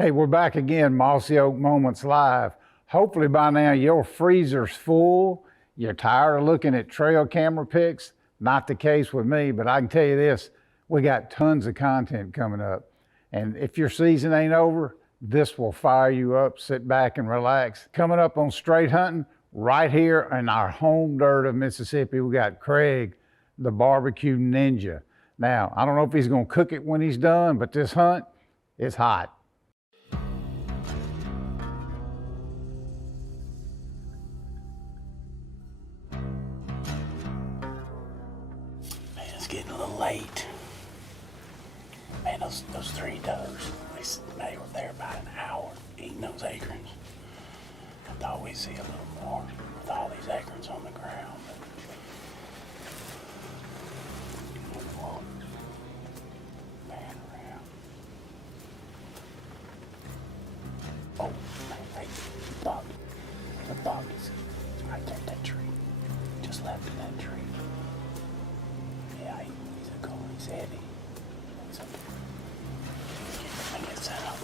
Hey, we're back again, Mossy Oak Moments Live. Hopefully by now your freezer's full. You're tired of looking at trail camera pics. Not the case with me, but I can tell you this, we got tons of content coming up. And if your season ain't over, this will fire you up. Sit back and relax. Coming up on Straight Hunting, right here in our home dirt of Mississippi, we got Craig, the barbecue ninja. Now, I don't know if he's gonna cook it when he's done, but this hunt is hot. Getting a little late. Man, those three does, they were there about an hour eating those acorns. I thought we'd see a little more with all these acorns on the ground. But we'll pan around. Oh, man, hey, bug. The bug is right there at that tree. Just left of that tree. Yeah, he's a cool, he's heavy. So, I get set up.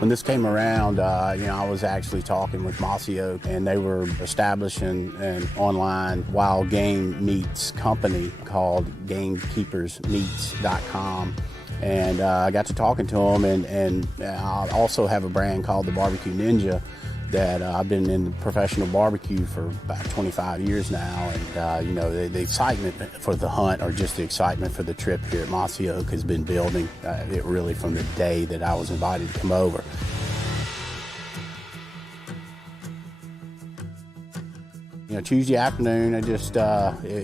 When this came around, I was actually talking with Mossy Oak, and they were establishing an online wild game meats company called GamekeepersMeats.com. And I got to talking to them, and I also have a brand called the Barbecue Ninja that I've been in professional barbecue for about 25 years now. And the excitement for the hunt, or just the excitement for the trip here at Mossy Oak, has been building it really from the day that I was invited to come over. Tuesday afternoon, it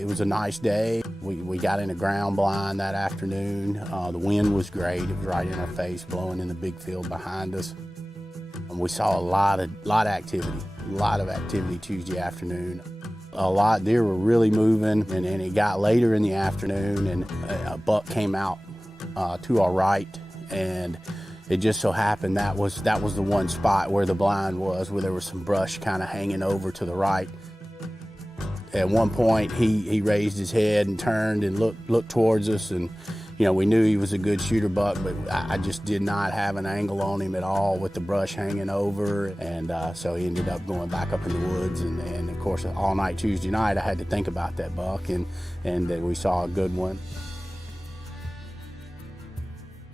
was a nice day. We got in a ground blind that afternoon. The wind was great. It was right in our face, blowing in the big field behind us. And we saw a lot of activity Tuesday afternoon. Deer were really moving, and it got later in the afternoon, and a buck came out to our right, and it just so happened that was the one spot where the blind was, where there was some brush kind of hanging over to the right. At one point, he raised his head and turned and looked towards us, and we knew he was a good shooter buck, but I just did not have an angle on him at all with the brush hanging over, and so he ended up going back up in the woods, and of course, all night Tuesday night, I had to think about that buck, and we saw a good one.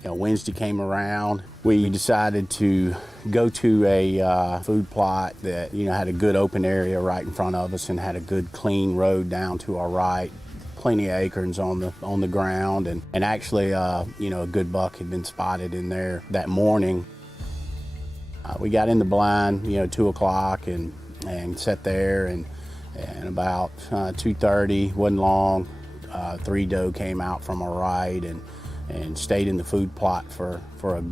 Wednesday came around. We decided to go to a food plot that had a good open area right in front of us and had a good clean road down to our right. Plenty of acorns on the ground, and actually a good buck had been spotted in there that morning. We got in the blind 2 o'clock and sat there, and about 2:30, wasn't long, 3 doe came out from our right and stayed in the food plot for a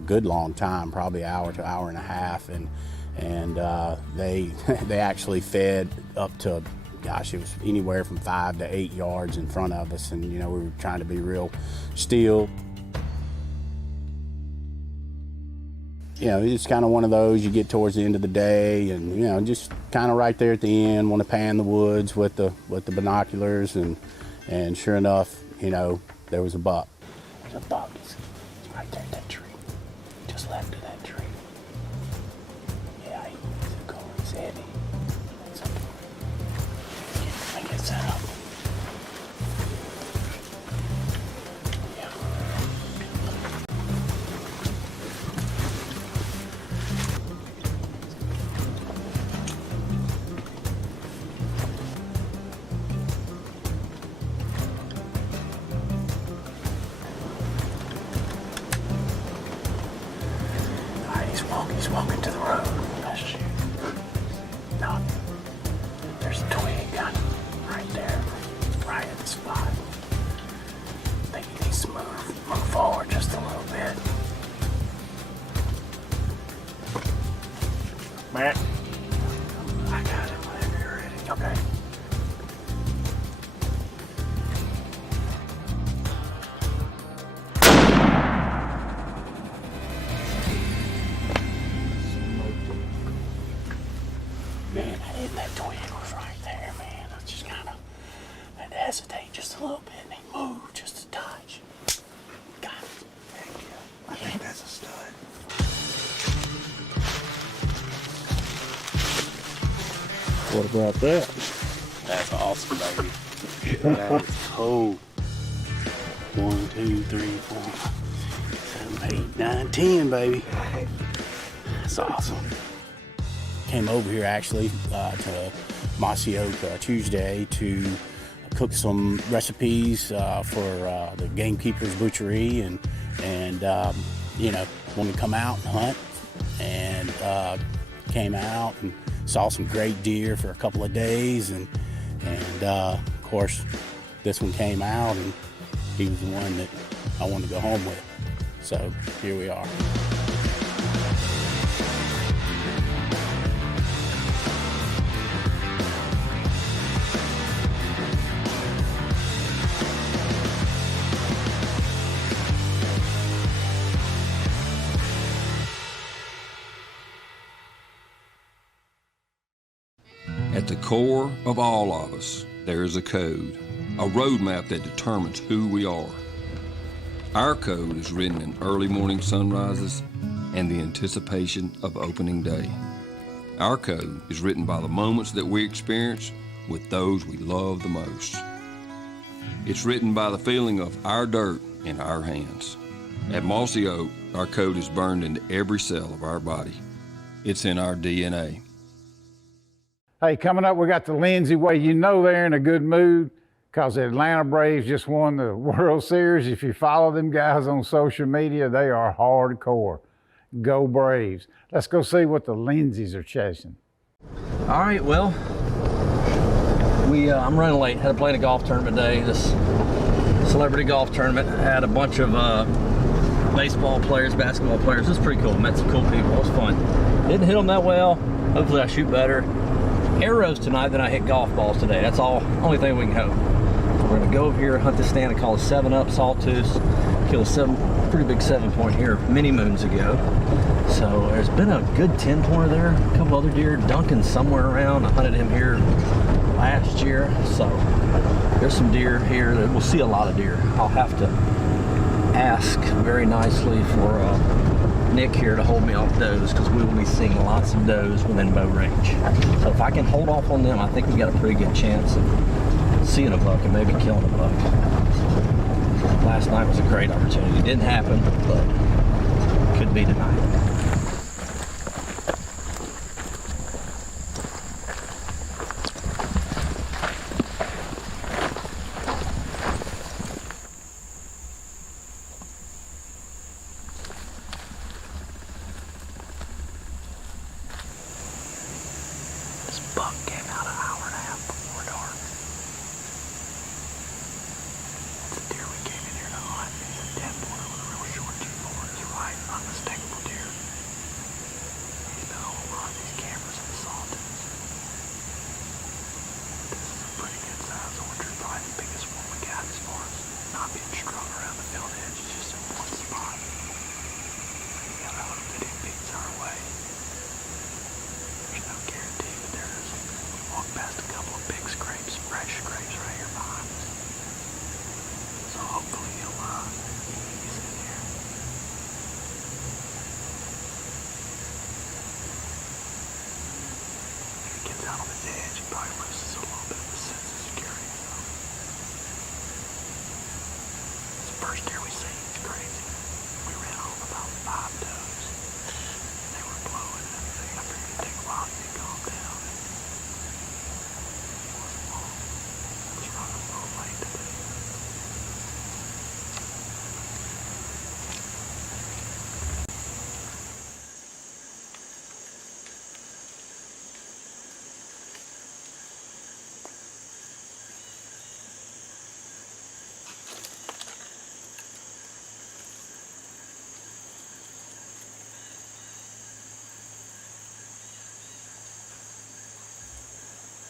good long time, probably an hour to hour and a half, and they actually fed up to, gosh, it was anywhere from 5 to 8 yards in front of us, and we were trying to be real still. It's kind of one of those, you get towards the end of the day, and just kind of right there at the end, want to pan the woods with the binoculars, and sure enough, there was a buck. There's a buck. It's right there at that tree, just left of that tree. Yeah, he's a cool, he's heavy. So, I get set up. Yeah. He's walking to the road. Let's shoot. No, there's a twig right there, right at the spot. I think he needs to move forward just a little bit. Matt, I got it whenever you're ready. Okay. What about that? That's awesome, baby. That is cold. 1, 2, 3, 4, 7, 8, 9, 10, baby. That's awesome. Came over here actually to Mossy Oak Tuesday to cook some recipes for the Gamekeeper's Butchery, and you know, wanted to come out and hunt, and came out and saw some great deer for a couple of days, and of course this one came out, and he was the one that I wanted to go home with. So here we are. At the core of all of us, there is a code, a roadmap that determines who we are. Our code is written in early morning sunrises and the anticipation of opening day. Our code is written by the moments that we experience with those we love the most. It's written by the feeling of our dirt in our hands. At Mossy Oak, our code is burned into every cell of our body. It's in our DNA. Hey, coming up, we got the Lindsay Way. You know they're in a good mood because the Atlanta Braves just won the World Series. If you follow them guys on social media, they are hardcore. Go Braves. Let's go see what the Lindsays are chasing. All right, well, I'm running late. Had to play in a golf tournament today. This celebrity golf tournament. Had a bunch of baseball players, basketball players. It was pretty cool. Met some cool people. It was fun. Didn't hit them that well. Hopefully I shoot better. Arrows tonight than I hit golf balls today. That's all. Only thing we can hope. We're gonna go over here, hunt this stand I call a 7-up sawtooth. Killed a pretty big 7-point here many moons ago. So there's been a good 10-pointer there. A couple other deer. Duncan somewhere around. I hunted him here last year. So there's some deer here. We'll see a lot of deer. I'll have to ask very nicely for Nick here to hold me off does, because we will be seeing lots of does within bow range. So if I can hold off on them, I think we've got a pretty good chance of seeing a buck and maybe killing a buck. Last night was a great opportunity. It didn't happen, but could be tonight. Buck came out an hour and a half before dark. It's a deer we came in here to hunt. It's a 10-pointer with a real short 2-4. It's right, unmistakable deer. He's been on a lot of these cameras and sawtooths. This is a pretty good size orchard, probably the biggest one we got as far as not being strung around the field edge. It's just in one spot. We gotta hope that it beats our way. There's no guarantee, but there is. We walked past a couple of big scrapes, fresh scrapes right here behind us. So hopefully he's in here. If he gets out on this edge, he probably loses a little bit of the sense of security. So. It's the first deer we see. It's crazy. We ran home about 5 does. They were blowing and everything. I figured it'd take a while to get calmed down. It wasn't long. I was running a little late today.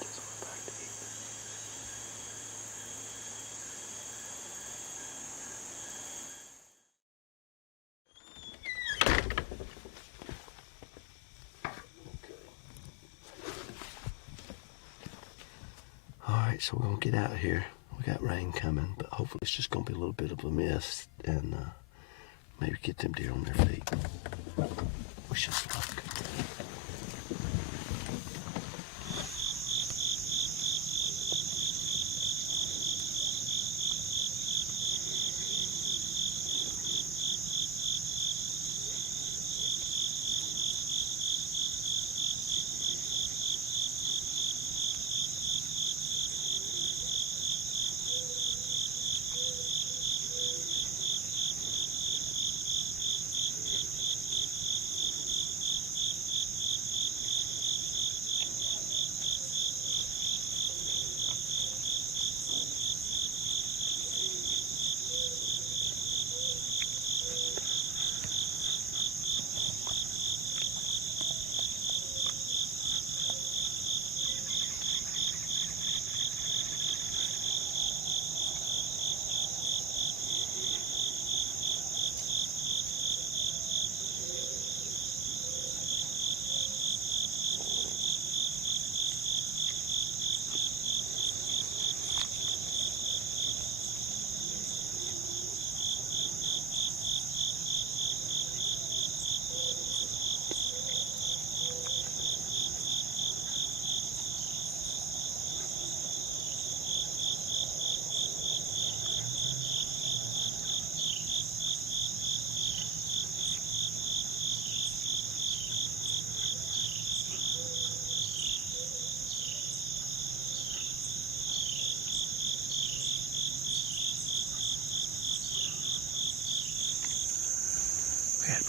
Just went back to eat. Alright, so we're gonna get out of here. We got rain coming, but hopefully it's just gonna be a little bit of a mist and maybe get them deer on their feet. Wish us luck.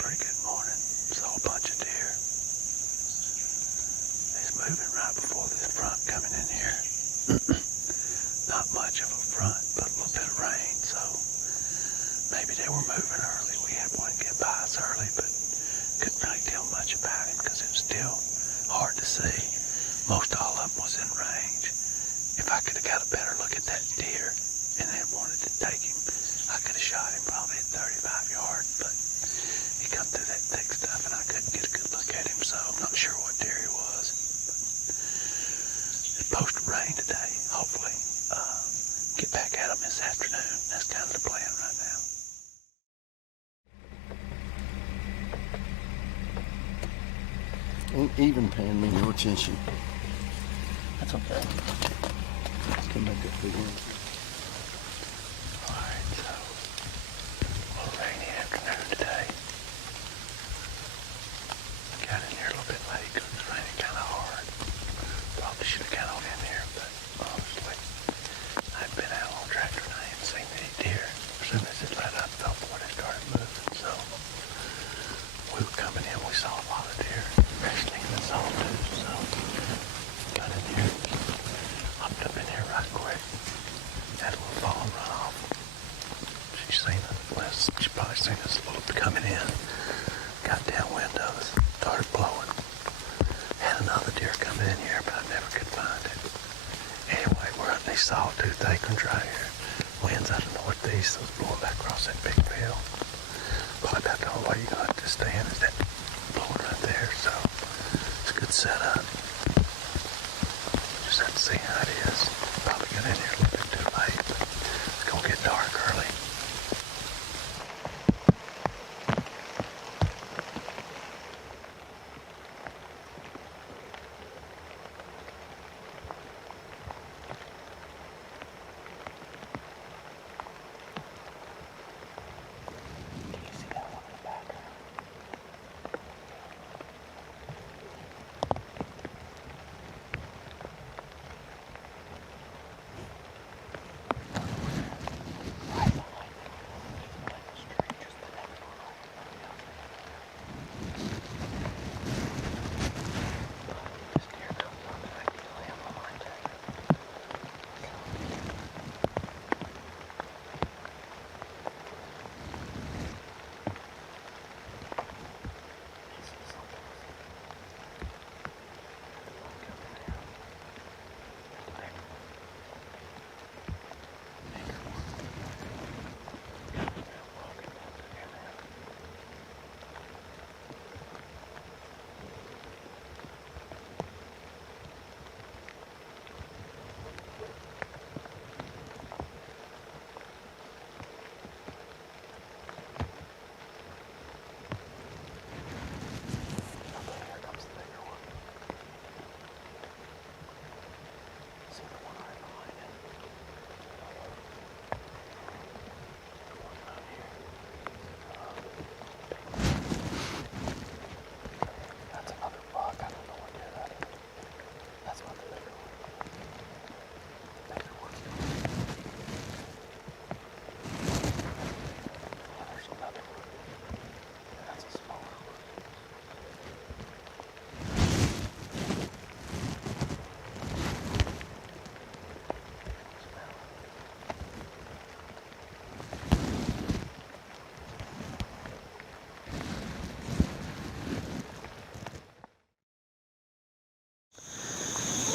pretty good morning. Saw a bunch of deer. He's moving right before this front coming in here. Not much of a front, but a little bit of rain, so maybe they were moving early. We had one get by us early, but couldn't really tell much about him because it was still hard to see. Most all of them was in range. If I could have got a better look at that deer and then wanted to take him, I could have shot him probably at 35 yards, but he come through that thick stuff and I couldn't get a good look at him, so I'm not sure what deer he was. It's supposed to rain today, hopefully. Get back at him this afternoon. That's kind of the plan right now. Ain't even paying me no attention. That's okay. Can make it big one. Alright, so a little rainy afternoon today. Got in here a little bit late because it's raining kind of hard. Probably should have got on in here, but honestly, I'd been out on tractor and I hadn't seen any deer. As soon as it let up, though, boy, they started moving. So we were coming in, we saw a lot of deer, especially in the sawtooth. So got in here, hopped up in here right quick. Had a little fall and run off. She probably seen us a little coming in. Got downwind of us, started blowing. Had another deer coming in here, but I never could find it. Anyway, we're up in these sawtooth acorns right here. Wind's out of the northeast, so it's blowing back across that big field. Probably about the only way you're gonna have to stand is that blowing right there, so it's a good setup. Just have to see how it is. Probably got in here a little bit too late, but it's gonna get dark early.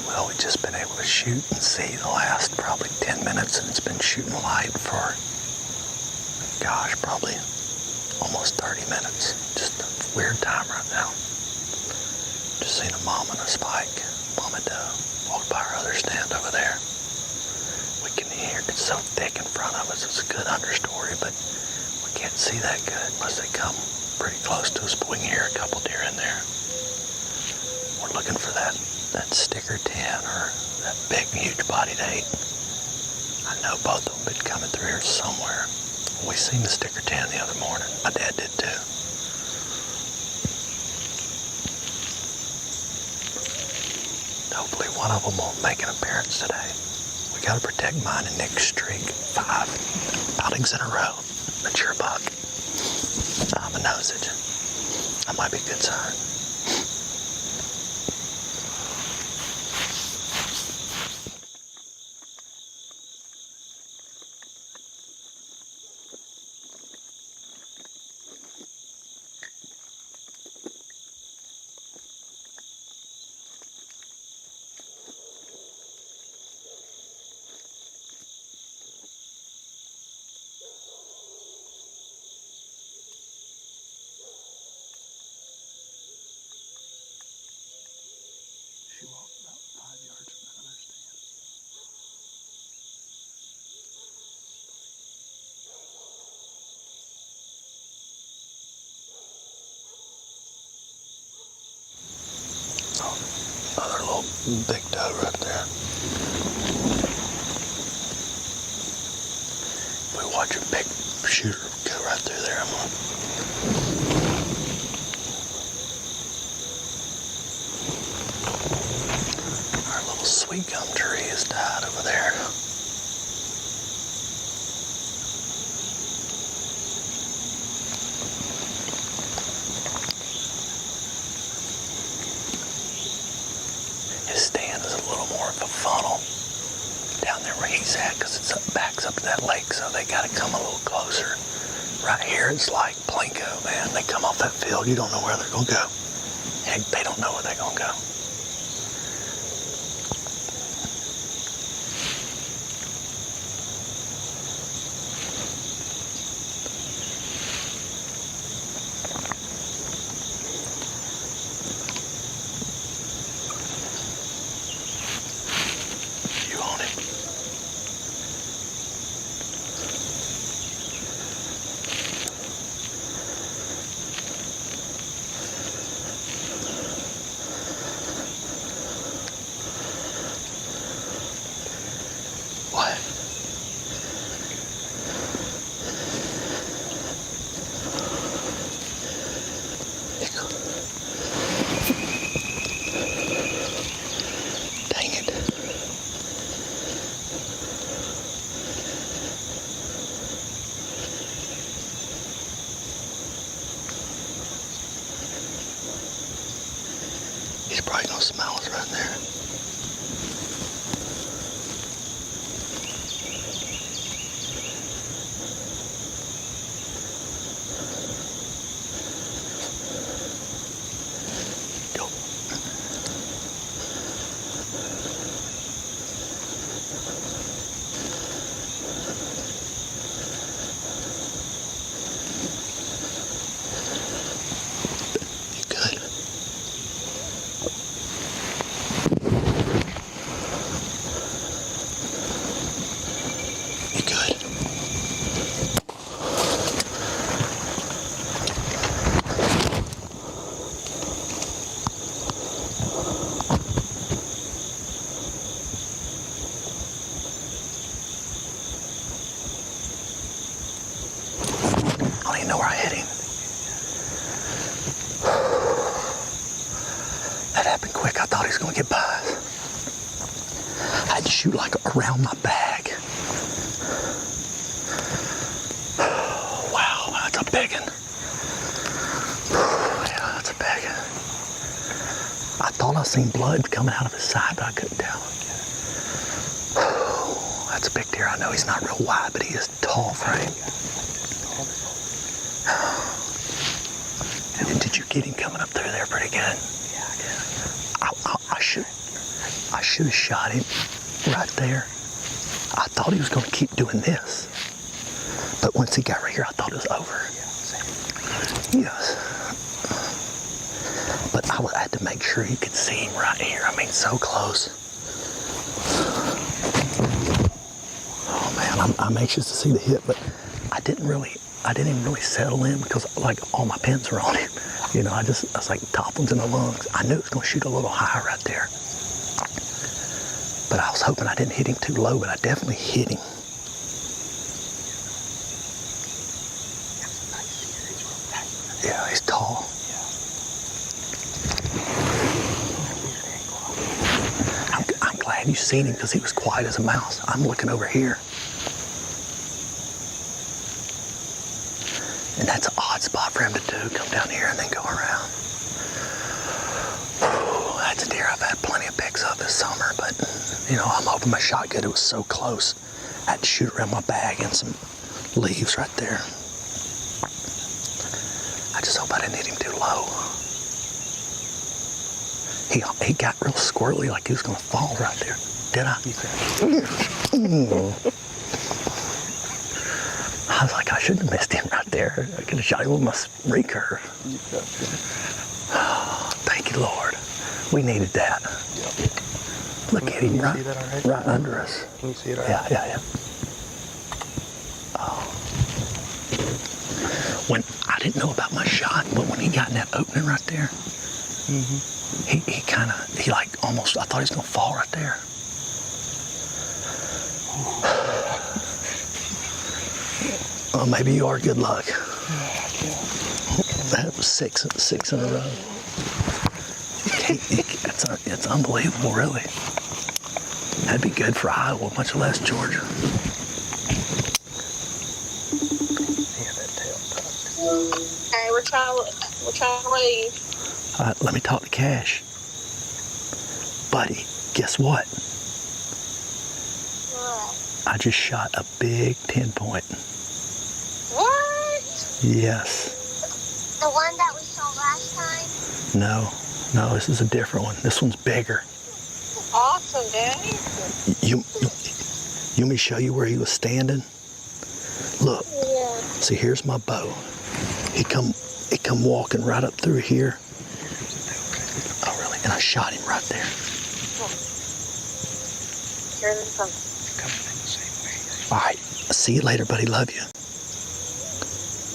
Well, we've just been able to shoot and see the last probably 10 minutes, and it's been shooting light for, gosh, probably almost 30 minutes. Just a weird time right now. Just seen a mom and a spike. Mom and walked by our other stand over there. We can hear, it's so thick in front of us, it's a good understory, but we can't see that good unless they come pretty close to us, but we can hear a couple deer in there. We're looking for that sticker 10 or that big, huge bodied 8. I know both of them been coming through here somewhere. We seen the sticker 10 the other morning. My dad did too. Hopefully one of them will make an appearance today. We got to protect mine and Nick's streak. 5 outings in a row. Mature buck. I'm a nosage. That might be a good sign. She walked about 5 yards from that other stand. Oh, another little big doe right there. If we watch a big shooter go right through there, I'm gonna. Our little sweet gum tree is died over there. His stand is a little more of a funnel down there where he's at because it backs up to that lake, so they got to come a little closer. Right here, it's like Plinko, man. They come off that field, you don't know where they're going to go. And they don't know where they're going to go. You on it? What? Dang it. He's probably gonna smell us right there. Go. You good? You good? I don't even know where I hit him. That happened quick. I thought he was going to get by us. I had to shoot like around my bag. Wow, that's a big one. Yeah, that's a big one. I thought I seen blood coming out of his side, but I couldn't tell. That's a big deer. I know he's not real wide, but he is tall frame. Did you get him coming up through there pretty good? Yeah, I did. I should have shot him right there. I thought he was going to keep doing this. But once he got right here, I thought it was over. Yes. But I had to make sure you could see him right here. I mean, so close. Oh man, I'm anxious to see the hit, but I didn't even really settle in because like all my pins were on him. You know, I was like top ones in the lungs. I knew it was going to shoot a little high right there. But I was hoping I didn't hit him too low, but I definitely hit him. Yeah, he's tall. I'm glad you seen him because he was quiet as a mouse. I'm looking over here. And that's an odd spot for him to do, come down here and then go around. You know, I'm hoping my shot good. It was so close. I had to shoot around my bag and some leaves right there. I just hope I didn't hit him too low. He got real squirrely, like he was gonna fall right there. Did I? I was like, I shouldn't have missed him right there. I could have shot him with my recurve. Thank you, Lord. We needed that. Look at him right under us. Can you see it? Yeah. Oh. When I didn't know about my shot, but when he got in that opening right there, he like almost, I thought he was gonna fall right there. Oh, maybe you are good luck. That was six in a row. It's unbelievable, really. That'd be good for Iowa, much less Georgia. Yeah, that tail tucked. Hey, we're trying to leave. All right, let me talk to Cash. Buddy, guess what? What? I just shot a big 10-point. What? Yes. The one that we saw last time? No, this is a different one. This one's bigger. Awesome, Daddy. You want me to show you where he was standing? Look, Yeah. see, here's my bow. He come walking right up through here. Oh, really? And I shot him right there. Here they come. Coming from the same way. All right, see you later, buddy. Love you.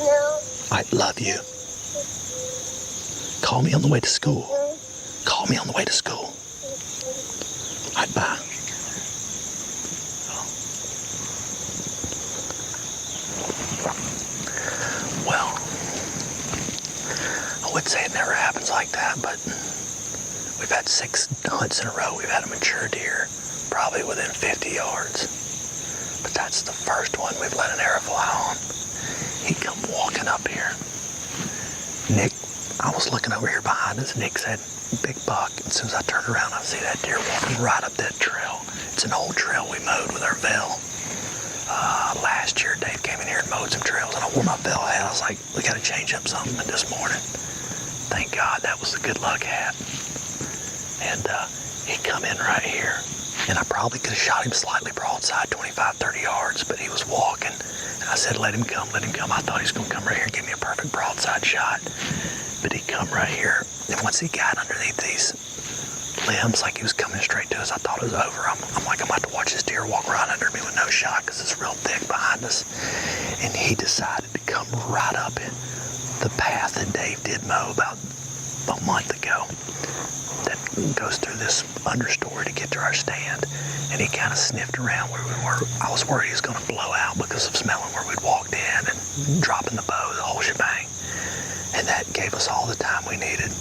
No. I love you. Call me on the way to school. Call me on the way to school. All right, bye. Well, I would say it never happens like that, but we've had 6 hunts in a row. We've had a mature deer, probably within 50 yards. But that's the first one we've let an arrow fly on. He come walking up here. Nick, I was looking over here behind us. Nick said, big buck. As soon as I turned around, I see that deer walking right up that trail. It's an old trail we mowed with our veil. Last year, Dave came in here and mowed some trails, and I wore my veil hat. I was like, we got to change up something this morning. Thank God that was the good luck hat. And he come in right here. And I probably could have shot him slightly broadside, 25, 30 yards, but he was walking. And I said, let him come. I thought he was going to come right here and give me a perfect broadside shot. But he come right here. And once he got underneath these limbs, like he was coming straight to us, I thought it was over. I'm like, I'm about to watch this deer walk right under me with no shot because it's real thick behind us. And he decided to come right up in the path that Dave did mow about a month ago. That goes through this understory to get to our stand. And he kind of sniffed around where we were. I was worried he was going to blow out because of smelling where we'd walked in and dropping the bow, the whole shebang. And that gave us all the time we needed.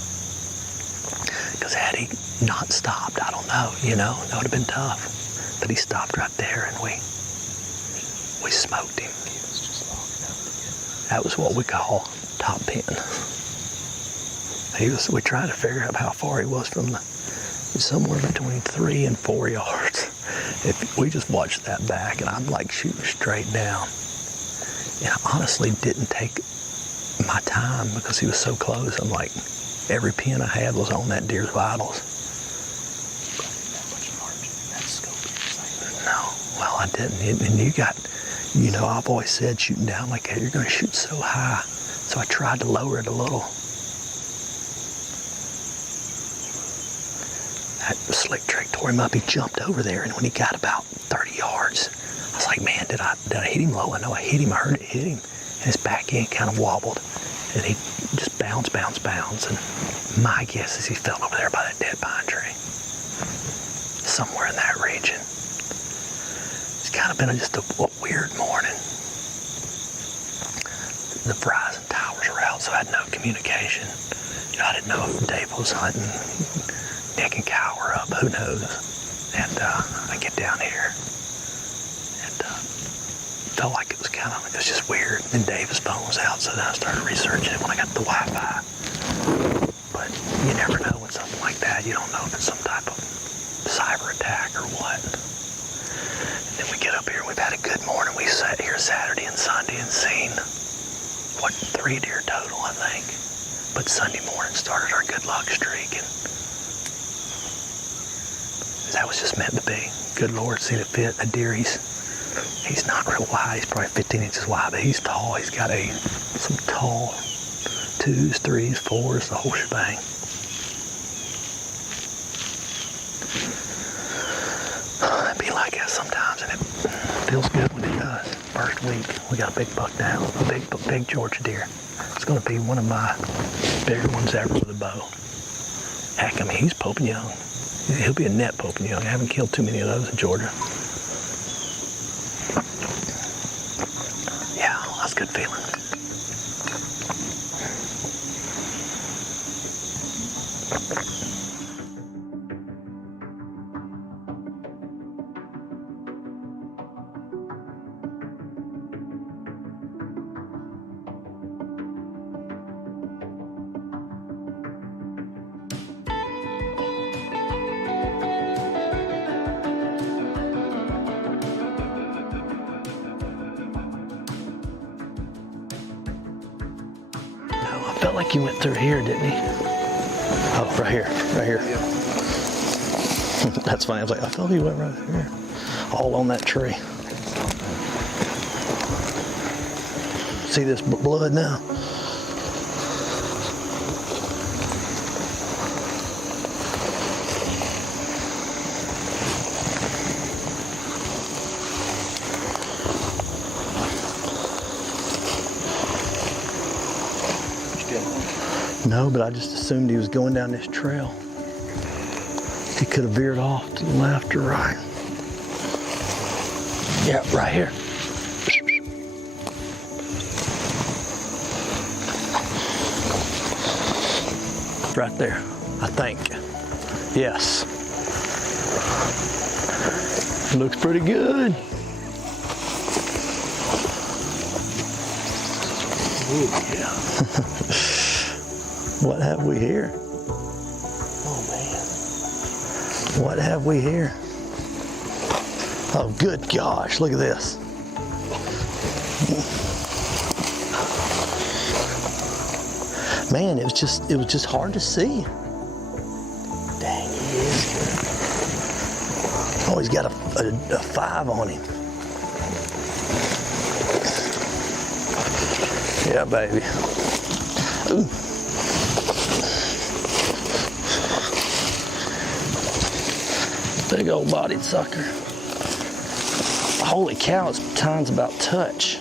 Because had he not stopped, I don't know, that would have been tough. But he stopped right there and we smoked him. That was what we call top pin. We tried to figure out how far he was from somewhere between 3 and 4 yards. If we just watched that back, and I'm like shooting straight down. And I honestly didn't take my time because he was so close. I'm like, every pin I had was on that deer's vitals. No, well, I didn't. And you got, I've always said shooting down like that, you're going to shoot so high. So I tried to lower it a little. That slick trick tore him up. He jumped over there, and when he got about 30 yards, I was like, man, did I hit him low? I know I hit him. I heard it hit him. And his back end kind of wobbled, and he just bounce. And my guess is he fell over there by that dead pine tree. Somewhere in that region. It's kind of been just a weird morning. The Verizon towers were out, so I had no communication. I didn't know if Dave was hunting. Nick and Kyle were up, who knows? And I get down here and felt like it was just weird. And Dave's phone was out, so then I started researching it when I got the Wi-Fi. But you never know with something like that. You don't know if it's some type of cyber attack or what. Saturday and Sunday and seen, 3 deer total, I think. But Sunday morning started our good luck streak, and that was just meant to be. Good Lord, seen it fit. A deer, he's not real wide. He's probably 15 inches wide, but he's tall. He's got some tall 2s, 3s, 4s, the whole shebang. It'd be like that sometimes, and it feels good when it does. First week, we got a big buck down, a big Georgia deer. It's going to be one of my bigger ones ever with a bow. Heck, I mean, he's Pope Young. He'll be a net Pope Young. I haven't killed too many of those in Georgia. Yeah, that's a good feeling. I felt like he went through here, didn't he? Oh, right here. Yeah. That's funny. I was like, I felt he went right here. All on that tree. See this blood now? No, but I just assumed he was going down this trail. He could have veered off to the left or right. Yeah, right here. Right there, I think. Yes. Looks pretty good. Ooh, yeah. What have we here? Oh man. What have we here? Oh good gosh, look at this. Man, it was just hard to see. Dang, he is good. Oh, he's got a 5 on him. Yeah, baby. Ooh. Big old bodied sucker. Holy cow, his time's about touch.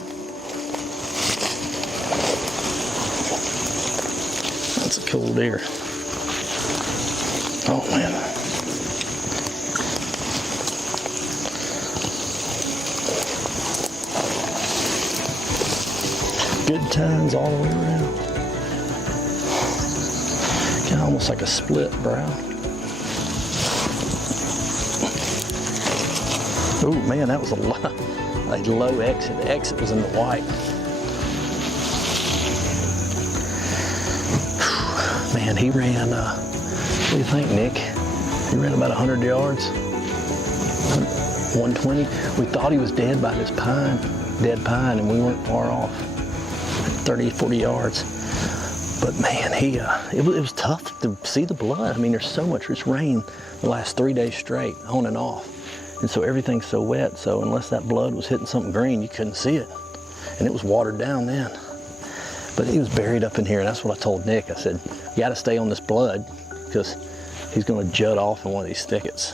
That's a cool deer. Oh man. Good tines all the way around. Kind of almost like a split brow. Oh man, that was a low exit. The exit was in the white. Man, he ran, what do you think, Nick? He ran about 100 yards, 120. We thought he was dead by this dead pine, and we weren't far off, 30, 40 yards. But man, it was tough to see the blood. I mean, there's so much. It's rained the last 3 days straight, on and off. And so everything's so wet, so unless that blood was hitting something green, you couldn't see it. And it was watered down then. But he was buried up in here, and that's what I told Nick. I said, you gotta stay on this blood, because he's gonna jut off in one of these thickets.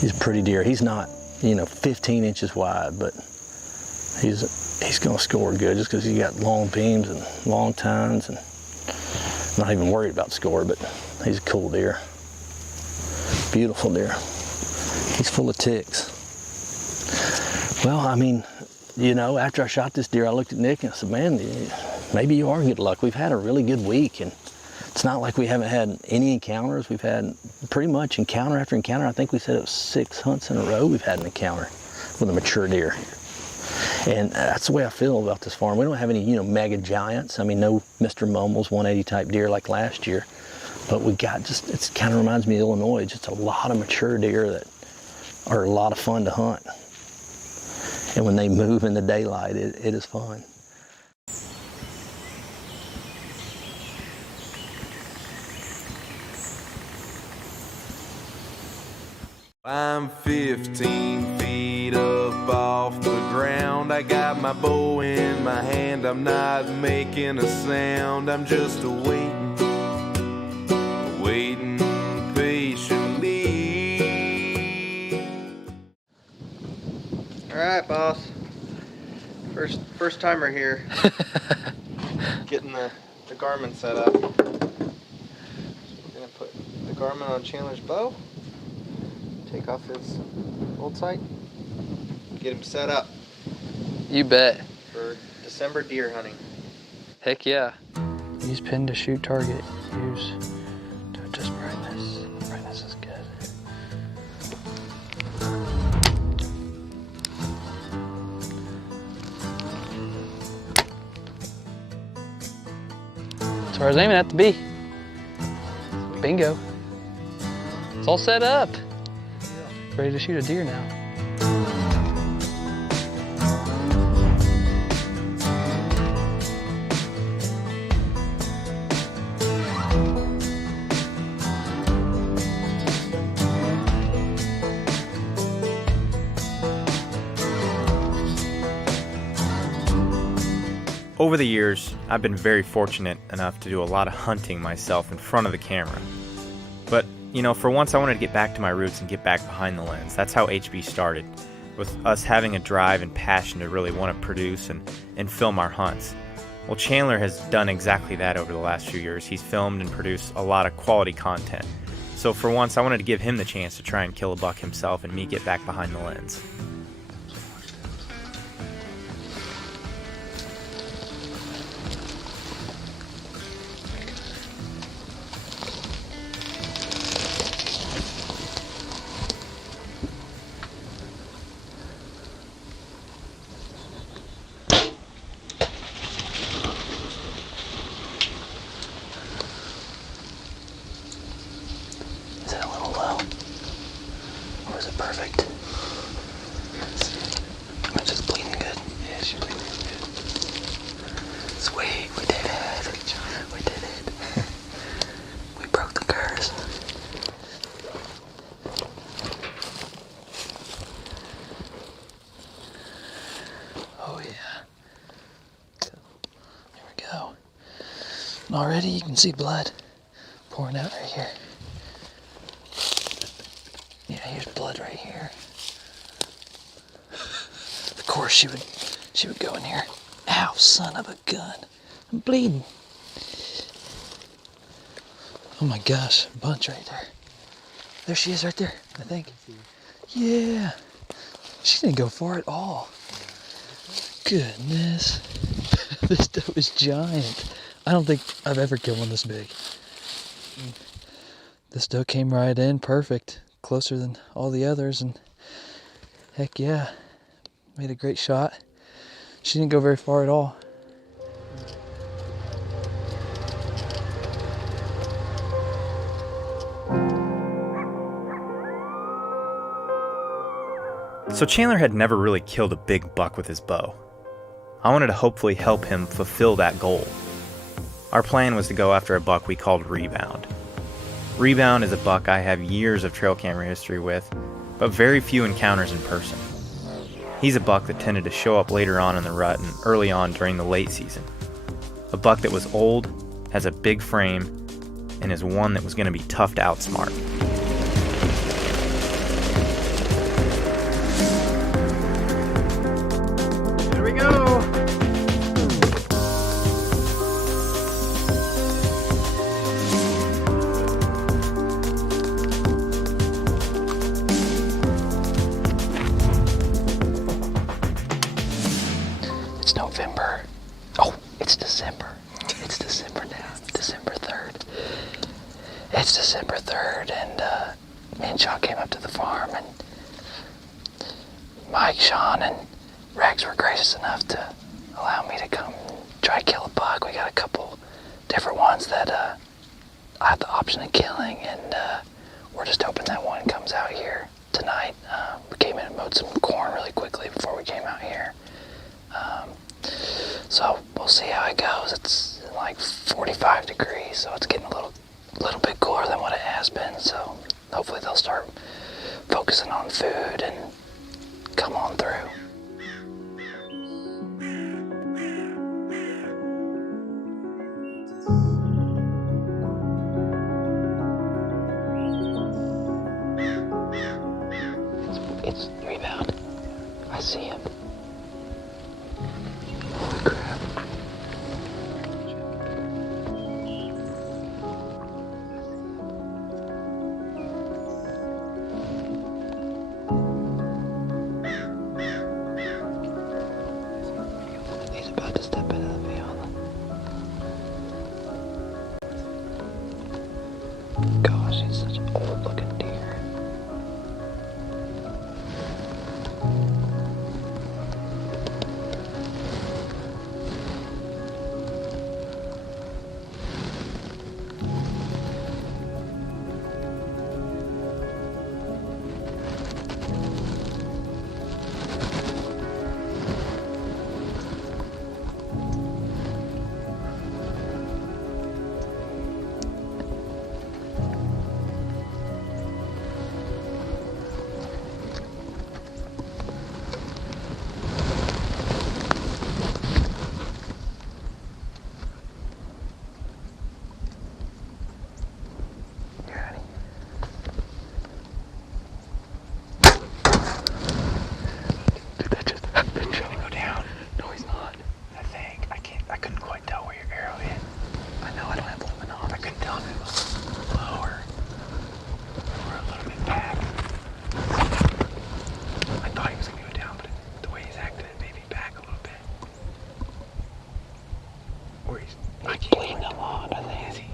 He's a pretty deer. He's not, 15 inches wide, but he's gonna score good just because he's got long beams and long tines, and not even worried about score, but he's a cool deer. Beautiful deer. He's full of ticks. Well, I mean, after I shot this deer, I looked at Nick and I said, man, maybe you are good luck. We've had a really good week, and it's not like we haven't had any encounters. We've had pretty much encounter after encounter. I think we said it was 6 hunts in a row we've had an encounter with a mature deer. And that's the way I feel about this farm. We don't have any, mega giants. I mean, no Mr. Mumbles 180 type deer like last year, but we got it kind of reminds me of Illinois, just a lot of mature deer that are a lot of fun to hunt. And when they move in the daylight, it is fun. I'm 15 feet up off the ground. I got my bow in my hand. I'm not making a sound. I'm just waiting patiently. All right, boss. First timer here. Getting the Garmin set up. We're gonna put the Garmin on Chandler's bow. Take off his old sight. Get him set up You bet. for December deer hunting. Heck yeah. Use pin to shoot target. Use to adjust brightness. Brightness is good. That's where I was aiming at the bee. Bingo. It's all set up. Ready to shoot a deer now. Over the years, I've been very fortunate enough to do a lot of hunting myself in front of the camera. But, you know, for once I wanted to get back to my roots and get back behind the lens. That's how HB started, with us having a drive and passion to really want to produce and film our hunts. Well, Chandler has done exactly that over the last few years. He's filmed and produced a lot of quality content. So for once, I wanted to give him the chance to try and kill a buck himself and me get back behind the lens. Is it a little low? Or is it perfect? Am I just bleeding good? Yeah, she's bleeding good. Sweet, we did it. Good job. We did it. We broke the curse. Oh yeah. Here we go. And already you can see blood pouring out right here. Yeah, here's blood right here. Of course she would go in here. Ow, son of a gun. I'm bleeding. Oh my gosh, a bunch right there. There she is right there, I think. Yeah. She didn't go far at all. Goodness. This doe is giant. I don't think I've ever killed one this big. This doe came right in perfect. Closer than all the others, and heck yeah, made a great shot. She didn't go very far at all. So Chandler had never really killed a big buck with his bow. I wanted to hopefully help him fulfill that goal. Our plan was to go after a buck we called Rebound. Rebound is a buck I have years of trail camera history with, but very few encounters in person. He's a buck that tended to show up later on in the rut and early on during the late season. A buck that was old, has a big frame, and is one that was going to be tough to outsmart. Here we go. It's November. Oh, it's December. It's December now. December 3rd. It's December 3rd, and me and Sean came up to the farm, and Mike, Sean, and Rex were gracious enough to allow me to come try to kill a buck. We got a couple different ones that I have the option of killing, and we're just hoping that one comes out here tonight. We came in and mowed some corn really quickly before we came out here. So we'll see how it goes. It's like 45 degrees, so it's getting a little bit cooler than what it has been. So hopefully they'll start focusing on food and come on through. It's rebound. I see him. Holy crap. He's about to step into the field. Gosh, he's such an old looking deer. He's bleeding a lot, I think. Is he?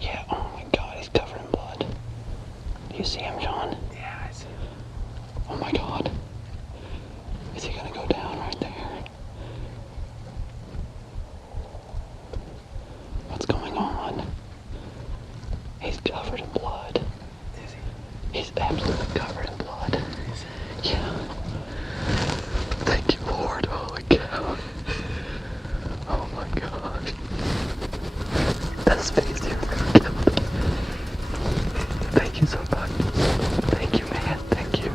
Yeah, oh my God, he's covered in blood. Do you see him, John? Yeah, I see him. Oh my God. Is he gonna go down right there? What's going on? He's covered in blood. Is he? He's absolutely covered in blood. Is he? Yeah. Thank you, Lord. Holy cow. Oh my gosh. That's the biggest deer I've ever killed. Thank you so much. Thank you, man. Thank you.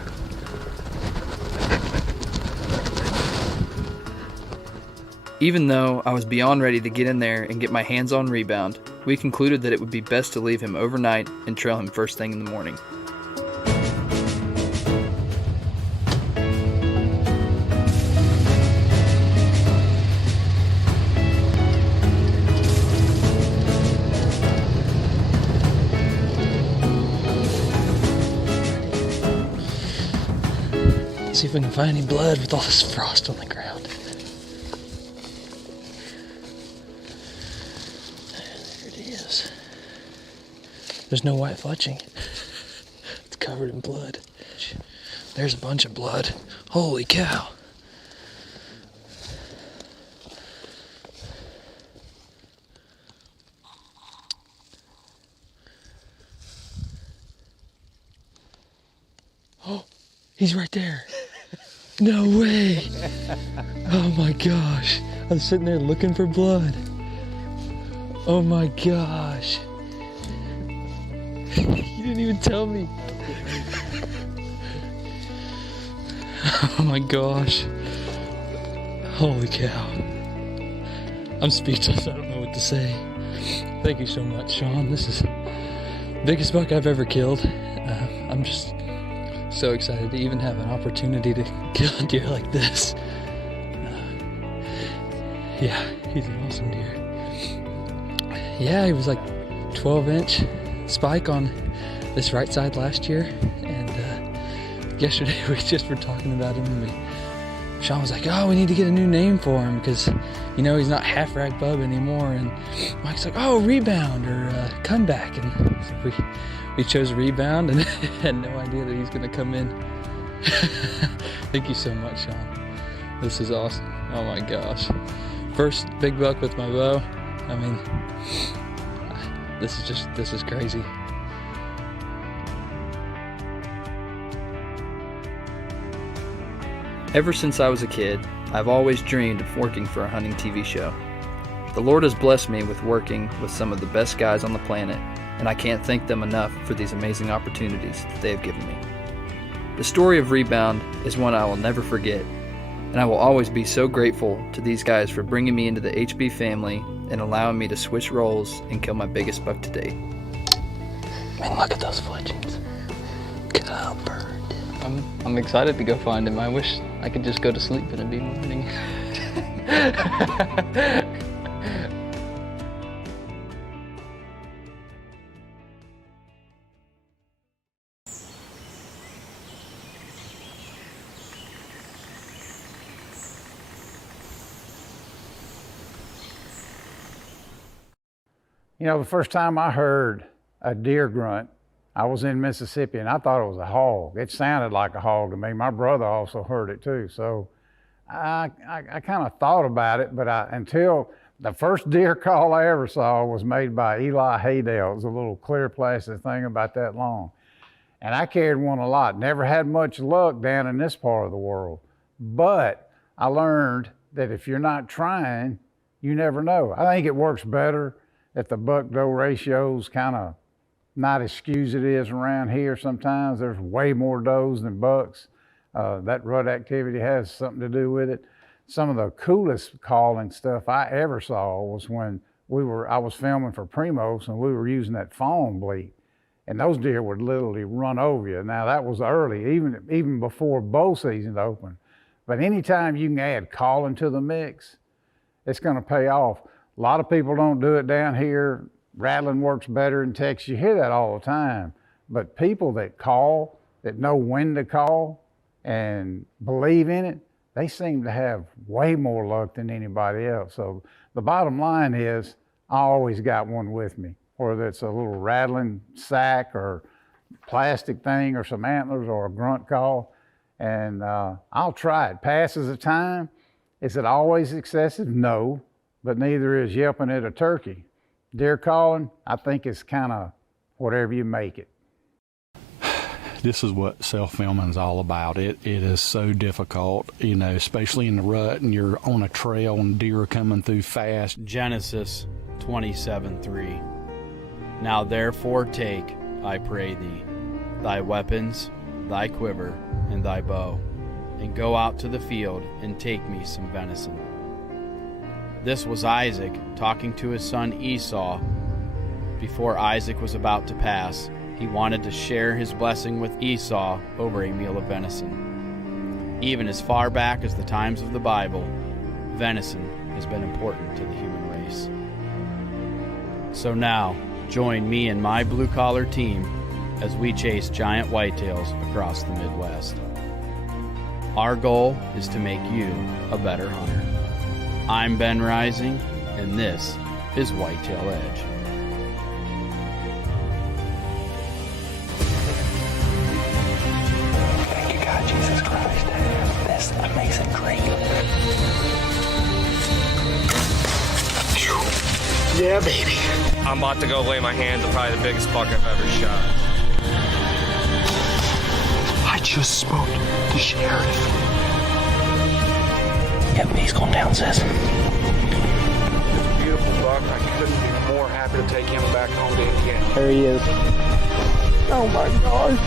Even though I was beyond ready to get in there and get my hands on Rebound, we concluded that it would be best to leave him overnight and trail him first thing in the morning. See if we can find any blood with all this frost on the ground. There it is. There's no white fletching. It's covered in blood. There's a bunch of blood. Holy cow. Oh, he's right there. No way! Oh my gosh. I was sitting there looking for blood. Oh my gosh. You didn't even tell me. Oh my gosh. Holy cow. I'm speechless. I don't know what to say. Thank you so much, Sean. This is the biggest buck I've ever killed. I'm just so excited to even have an opportunity to kill a deer like this. Yeah, he's an awesome deer. Yeah, he was like 12-inch spike on this right side last year, and yesterday we just were talking about him, and Sean was like, oh, we need to get a new name for him because, you know, he's not half rack bub anymore, and Mike's like, oh, Rebound or Comeback, and so we chose Rebound and had no idea that he's going to come in. Thank you so much, Sean. This is awesome. Oh my gosh. First big buck with my bow. I mean, this is crazy. Ever since I was a kid, I've always dreamed of working for a hunting TV show. The Lord has blessed me with working with some of the best guys on the planet, and I can't thank them enough for these amazing opportunities that they have given me. The story of Rebound is one I will never forget, and I will always be so grateful to these guys for bringing me into the HB family and allowing me to switch roles and kill my biggest buck to date. Man, look at those fletchings. Look at how bird. I'm excited to go find him. I wish I could just go to sleep and it'd be morning. You know, the first time I heard a deer grunt, I was in Mississippi and I thought it was a hog. It sounded like a hog to me. My brother also heard it too. So I kind of thought about it, but until the first deer call I ever saw was made by Eli Haydale. It was a little clear plastic thing about that long. And I carried one a lot. Never had much luck down in this part of the world. But I learned that if you're not trying, you never know. I think it works better if the buck-doe ratio's kind of not as skewed as it is around here sometimes. There's way more does than bucks. That rut activity has something to do with it. Some of the coolest calling stuff I ever saw was when I was filming for Primos and we were using that fawn bleat. And those deer would literally run over you. Now that was early, even before bow season opened. But anytime you can add calling to the mix, it's gonna pay off. A lot of people don't do it down here. Rattling works better in Texas. You hear that all the time. But people that call, that know when to call and believe in it, they seem to have way more luck than anybody else. So the bottom line is I always got one with me, whether it's a little rattling sack or plastic thing or some antlers or a grunt call. And I'll try it. Passes the time. Is it always excessive? No, but neither is yelping at a turkey. Deer calling, I think it's kind of whatever you make it. This is what self-filming is all about. It is so difficult, you know, especially in the rut and you're on a trail and deer are coming through fast. Genesis 27:3. Now therefore take, I pray thee, thy weapons, thy quiver, and thy bow, and go out to the field and take me some venison. This was Isaac talking to his son Esau. Before Isaac was about to pass, he wanted to share his blessing with Esau over a meal of venison. Even as far back as the times of the Bible, venison has been important to the human race. So now, join me and my blue-collar team as we chase giant whitetails across the Midwest. Our goal is to make you a better hunter. I'm Ben Rising, and this is Whitetail Edge. Thank you, God, Jesus Christ. This amazing dream. Yeah, baby. I'm about to go lay my hands on probably the biggest buck I've ever shot. I just smoked the sheriff. Yep, he's going down, sis. Beautiful buck. I couldn't be more happy to take him back home to Indiana. There he is. Oh my gosh.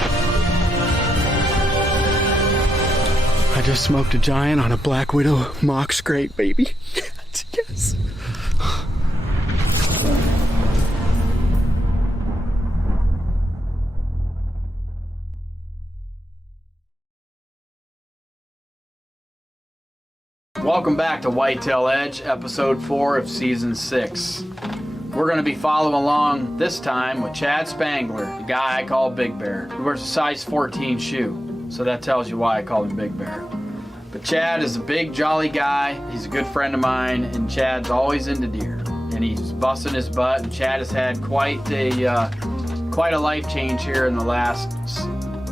I just smoked a giant on a Black Widow mock scrape, baby. Yes, yes. Welcome back to Whitetail Edge, episode 4 of season 6. We're going to be following along this time with Chad Spangler, the guy I call Big Bear. He wears a size 14 shoe, so that tells you why I call him Big Bear. But Chad is a big, jolly guy. He's a good friend of mine, and Chad's always into deer. And he's busting his butt, and Chad has had quite a life change here in the last,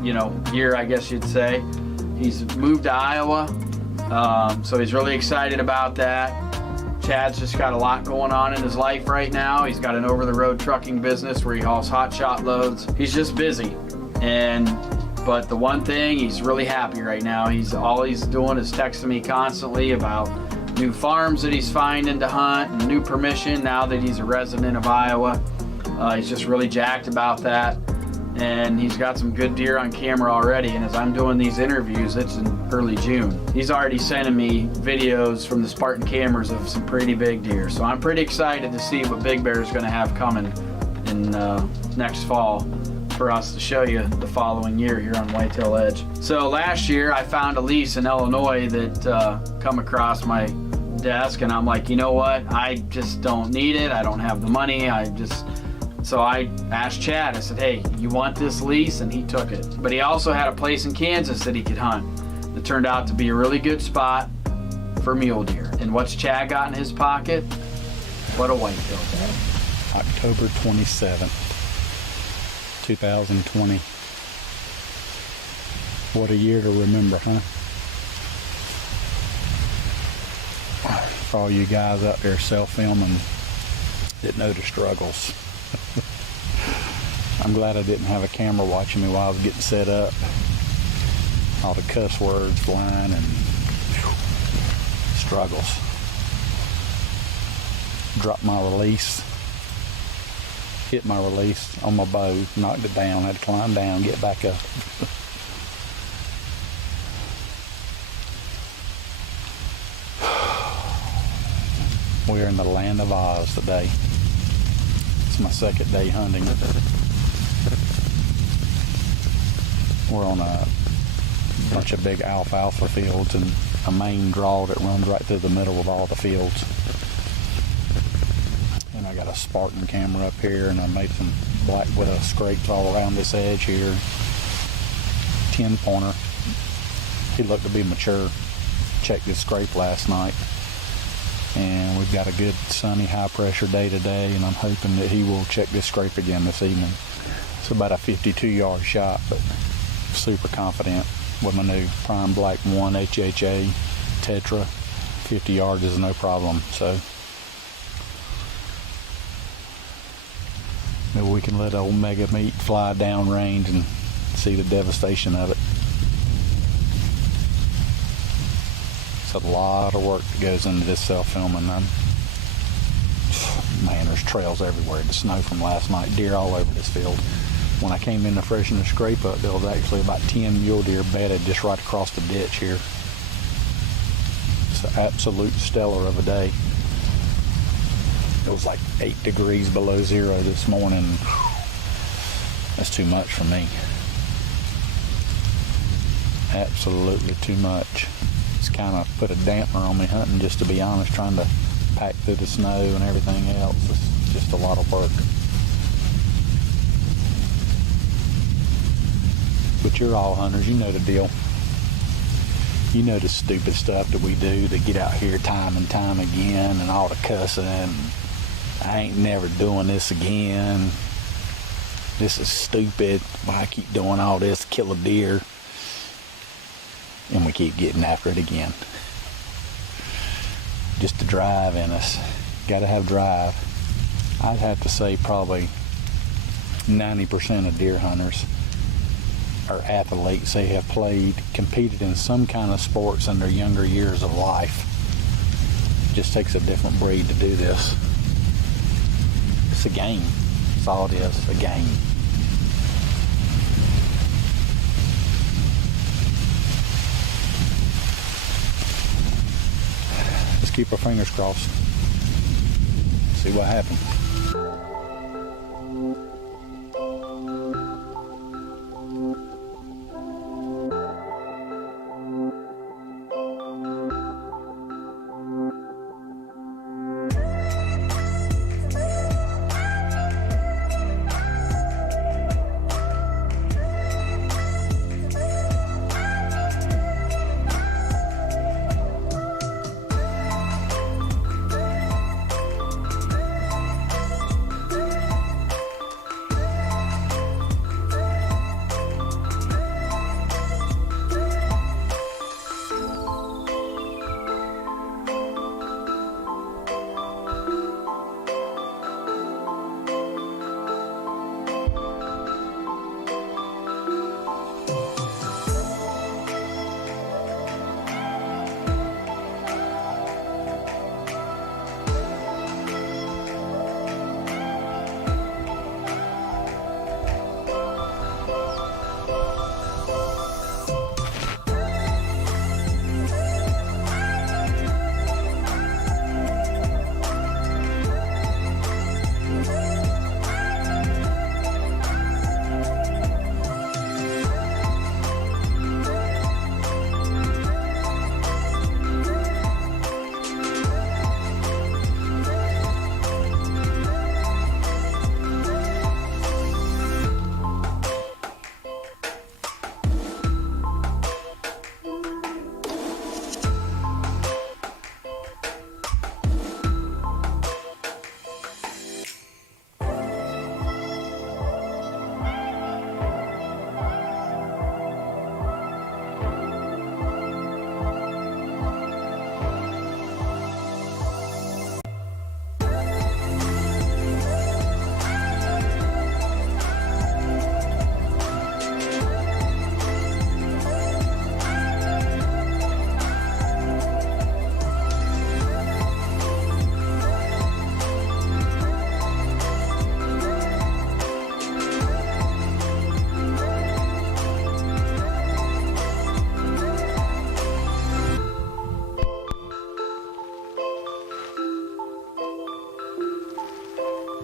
year, I guess you'd say. He's moved to Iowa. So he's really excited about that. Chad's just got a lot going on in his life right now. He's got an over-the-road trucking business where he hauls hot shot loads. He's just busy. And But the one thing, he's really happy right now. All he's doing is texting me constantly about new farms that he's finding to hunt and new permission now that he's a resident of Iowa. He's just really jacked about that. And he's got some good deer on camera already. And as I'm doing these interviews, it's in early June. He's already sending me videos from the Spartan cameras of some pretty big deer. So I'm pretty excited to see what Big Bear is going to have coming in next fall for us to show you the following year here on Whitetail Edge. So last year I found a lease in Illinois that come across my desk, and I'm like, you know what? I just don't need it. I don't have the money. So I asked Chad, I said, hey, you want this lease? And he took it. But he also had a place in Kansas that he could hunt that turned out to be a really good spot for mule deer. And what's Chad got in his pocket? What a whitetail tag. October 27th, 2020. What a year to remember, huh? For all you guys out there self-filming that know the struggles. I'm glad I didn't have a camera watching me while I was getting set up. All the cuss words flying and struggles. Dropped my release. Hit my release on my bow, knocked it down, had to climb down, get back up. We're in the land of Oz today. It's my second day hunting. We're on a bunch of big alfalfa fields and a main draw that runs right through the middle of all the fields. And I got a Spartan camera up here, and I made some black widow scrapes all around this edge here. 10-pointer. He looked to be mature. Checked his scrape last night. And we've got a good sunny high pressure day today, and I'm hoping that he will check this scrape again this evening. It's about a 52-yard shot, but super confident with my new Prime Black 1 HHA Tetra. 50 yards is no problem, so maybe we can let old Mega Meat fly down range and see the devastation of it. It's a lot of work that goes into this self-filming. Man, there's trails everywhere. The snow from last night, deer all over this field. When I came in to freshen the scrape up, there was actually about 10 mule deer bedded just right across the ditch here. It's an absolute stellar of a day. It was like 8 degrees below zero this morning. That's too much for me. Absolutely too much. It's kind of put a dampener on me hunting, just to be honest, trying to pack through the snow and everything else. It's just a lot of work. But you're all hunters, you know the deal. You know the stupid stuff that we do to get out here time and time again, and all the cussing. I ain't never doing this again. This is stupid. Why I keep doing all this, kill a deer. And we keep getting after it again. Just the drive in us. Gotta have drive. I'd have to say probably 90% of deer hunters are athletes. They have competed in some kind of sports in their younger years of life. It just takes a different breed to do this. It's a game. That's all it is, a game. Let's keep our fingers crossed. See what happens.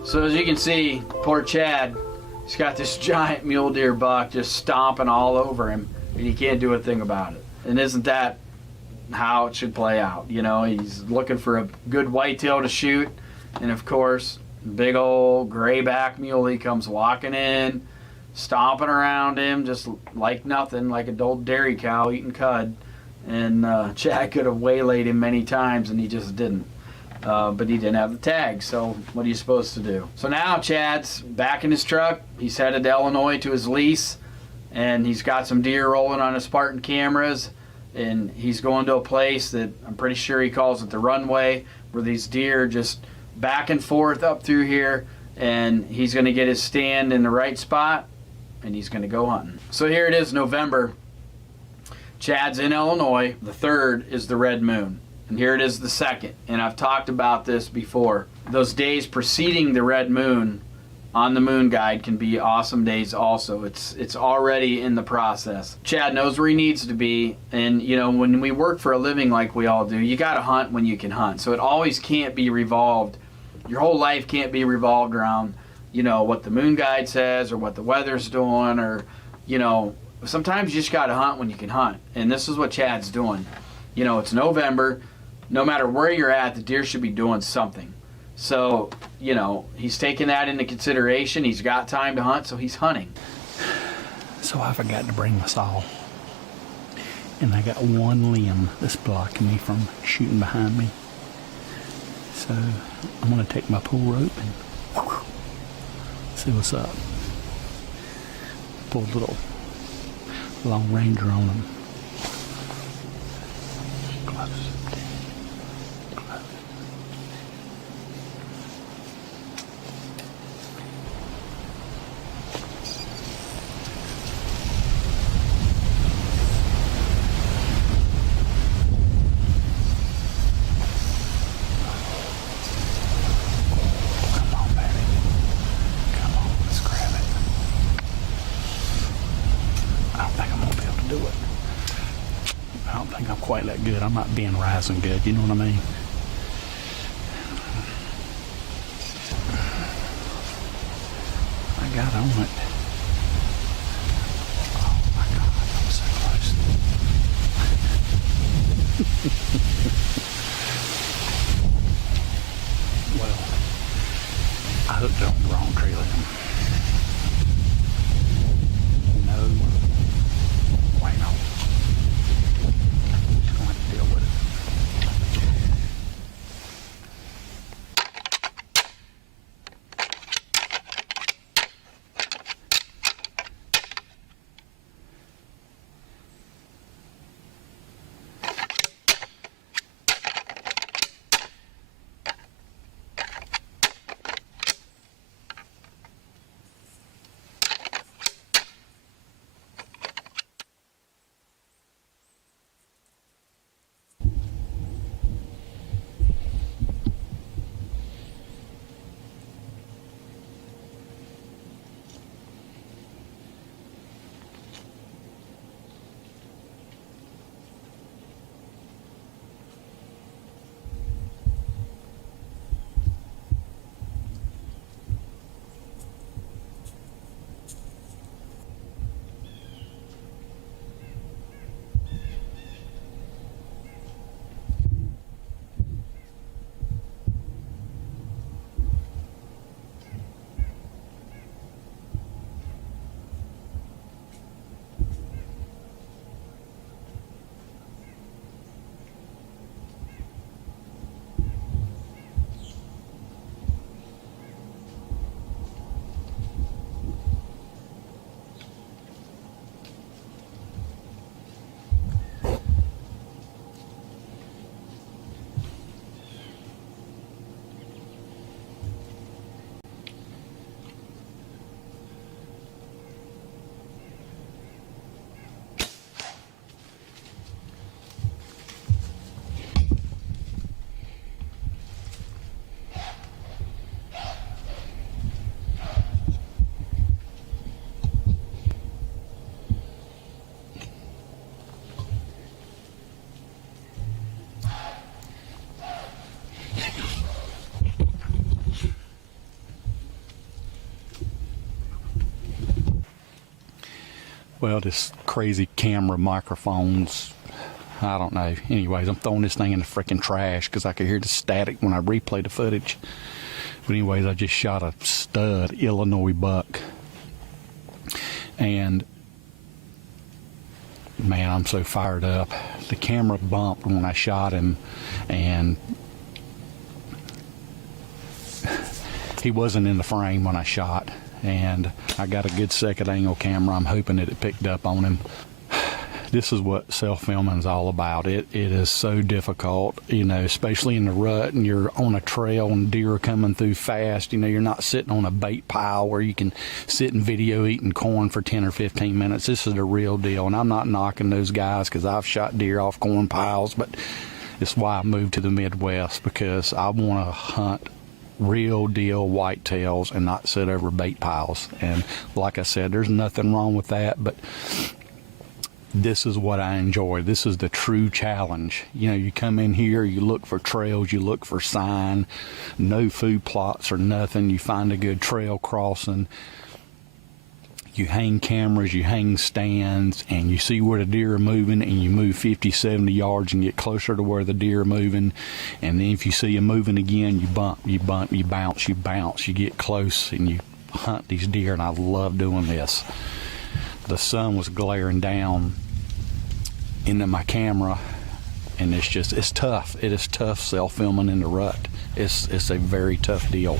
So as you can see, poor Chad, he's got this giant mule deer buck just stomping all over him, and he can't do a thing about it. And isn't that how it should play out? You know, he's looking for a good whitetail to shoot, and of course, big old grayback muley comes walking in, stomping around him just like nothing, like an old dairy cow eating cud. And Chad could have waylaid him many times, and he just didn't. But he didn't have the tag, so what are you supposed to do? So now Chad's back in his truck. He's headed to Illinois to his lease, and he's got some deer rolling on his Spartan cameras, and he's going to a place that I'm pretty sure he calls it the runway, where these deer just back and forth up through here, and he's going to get his stand in the right spot, and he's going to go hunting. So here it is, November. Chad's in Illinois. The 3rd is the red moon. And here it is, the 2nd. And I've talked about this before. Those days preceding the red moon on the moon guide can be awesome days also. It's already in the process. Chad knows where he needs to be. And, you know, when we work for a living like we all do, you got to hunt when you can hunt. So it always can't be revolved. Your whole life can't be revolved around, you know, what the moon guide says or what the weather's doing, or, you know, sometimes you just got to hunt when you can hunt. And this is what Chad's doing. You know, it's November. No matter where you're at, the deer should be doing something. So, you know, he's taking that into consideration. He's got time to hunt, so he's hunting. So I forgot to bring my saw. And I got one limb that's blocking me from shooting behind me. So I'm going to take my pull rope and see what's up. Pull a little long ranger on them. Close. Close. Come on, baby. Come on, let's grab it. I don't think I'm going to be able to do it. I don't think I'm quite that good. I'm not being rising good, you know what I mean? I got on it. Oh my God, I'm so close. Well, I hooked it on the wrong tree limb. No. Wait, no. Just gonna have to deal with it. well, this crazy camera microphones. I don't know. Anyways, I'm throwing this thing in the freaking trash because I could hear the static when I replay the footage. But anyways, I just shot a stud Illinois buck. And man, I'm so fired up. The camera bumped when I shot him, and he wasn't in the frame when I shot. And I got a good second angle camera. I'm hoping that it picked up on him. This is what self-filming is all about. It is so difficult, you know, especially in the rut and you're on a trail and deer are coming through fast. You know, you're not sitting on a bait pile where you can sit and video eating corn for 10 or 15 minutes. This is the real deal. And I'm not knocking those guys because I've shot deer off corn piles, but it's why I moved to the Midwest, because I want to hunt real deal whitetails and not sit over bait piles. And like I said, there's nothing wrong with that, but this is what I enjoy. This is the true challenge. You know, you come in here, you look for trails, you look for sign, no food plots or nothing. You find a good trail crossing. You hang cameras, you hang stands, and you see where the deer are moving, and you move 50, 70 yards and get closer to where the deer are moving. And then if you see them moving again, you bump, you bump, you bounce, you bounce, you get close, and you hunt these deer, and I love doing this. The sun was glaring down into my camera, and it's tough. It is tough self-filming in the rut. It's a very tough deal.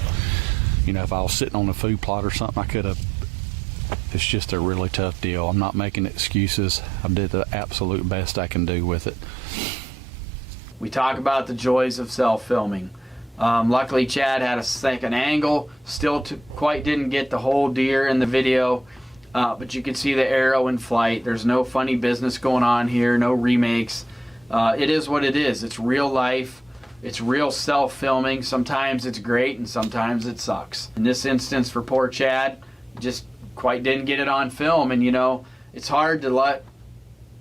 You know, if I was sitting on a food plot or something, I could have. It's just a really tough deal. I'm not making excuses. I did the absolute best I can do with it. We talk about the joys of self-filming. Luckily, Chad had a second angle. Still quite didn't get the whole deer in the video. But you can see the arrow in flight. There's no funny business going on here, no remakes. It is what it is. It's real life. It's real self-filming. Sometimes it's great and sometimes it sucks. In this instance for poor Chad, just quite didn't get it on film. And you know, it's hard to let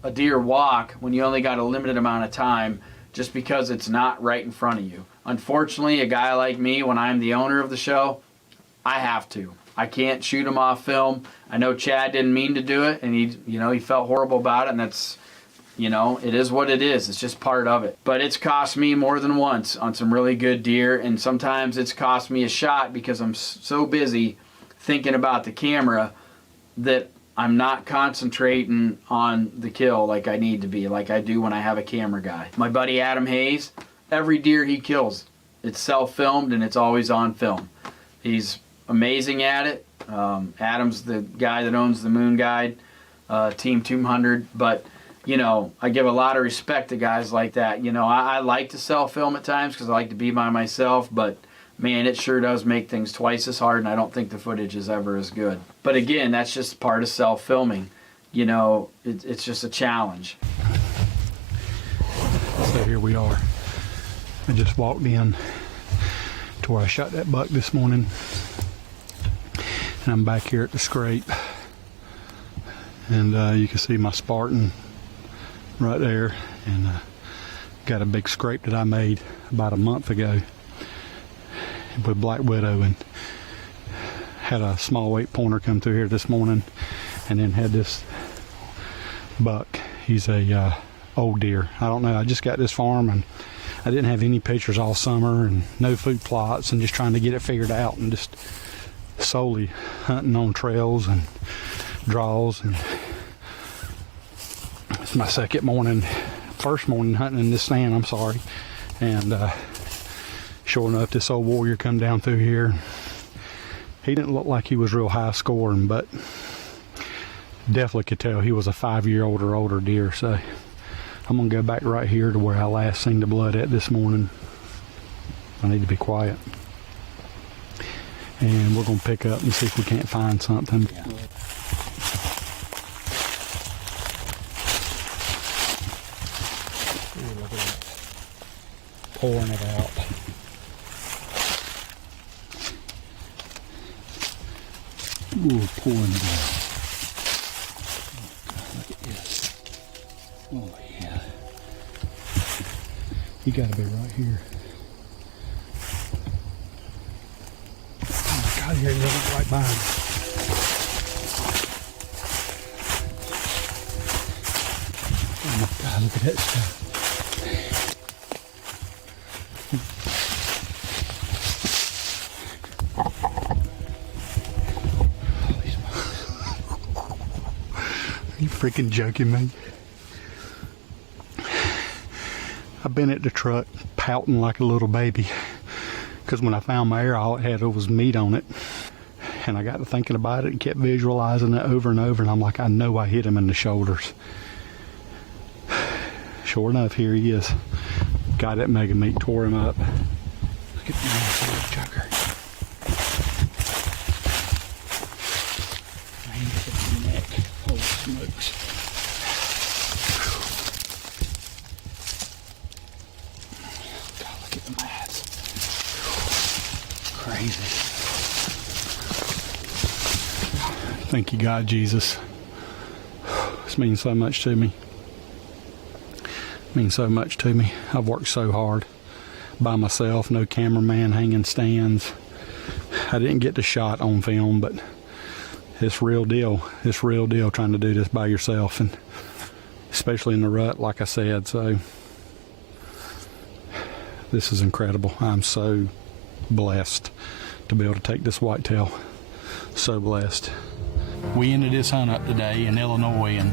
a deer walk when you only got a limited amount of time just because it's not right in front of you. Unfortunately, a guy like me, when I'm the owner of the show, I have to. I can't shoot him off film. I know Chad didn't mean to do it, and he felt horrible about it, and that's, you know, it is what it is. It's just part of it. But it's cost me more than once on some really good deer, and sometimes it's cost me a shot because I'm so busy thinking about the camera that I'm not concentrating on the kill like I need to be, like I do when I have a camera guy. My buddy Adam Hayes, every deer he kills, it's self-filmed and it's always on film. He's amazing at it. Adam's the guy that owns the Moon Guide, Team 200, but you know, I give a lot of respect to guys like that. You know, I like to self-film at times because I like to be by myself, but man, it sure does make things twice as hard, and I don't think the footage is ever as good. But again, that's just part of self-filming. You know, it's just a challenge. So here we are. I just walked in to where I shot that buck this morning. And I'm back here at the scrape, and you can see my Spartan right there, and got a big scrape that I made about a month ago with Black Widow, and had a small weight pointer come through here this morning, and then had this buck. He's a old deer. I don't know, I just got this farm and I didn't have any pictures all summer and no food plots, and just trying to get it figured out and just solely hunting on trails and draws. And it's my first morning hunting in this stand, I'm sorry. And sure enough, this old warrior come down through here. He didn't look like he was real high scoring, but definitely could tell he was a 5-year-old or older deer. So I'm gonna go back right here to where I last seen the blood at this morning. I need to be quiet. And we're going to pick up and see if we can't find something. Ooh, look at that. Pouring it out. Ooh, pouring it out. Look at this. Oh, yeah. You got to be right here. God, you're right by him. Look at that stuff. Are you freaking joking me? I've been at the truck pouting like a little baby because when I found my arrow, all it had was meat on it. And I got to thinking about it and kept visualizing it over and over, and I'm like, I know I hit him in the shoulders. Sure enough, here he is. Got that mega meat, tore him up. Look at the Mossy Oak joker. Man, look at the neck. Holy smokes. God, look at the mats. Crazy. Thank you, God, Jesus. This means so much to me. Means so much to me. I've worked so hard by myself, no cameraman hanging stands. I didn't get the shot on film, but it's real deal. It's real deal trying to do this by yourself, and especially in the rut, like I said. So this is incredible. I'm so blessed to be able to take this whitetail. So blessed. We ended this hunt up today in Illinois, and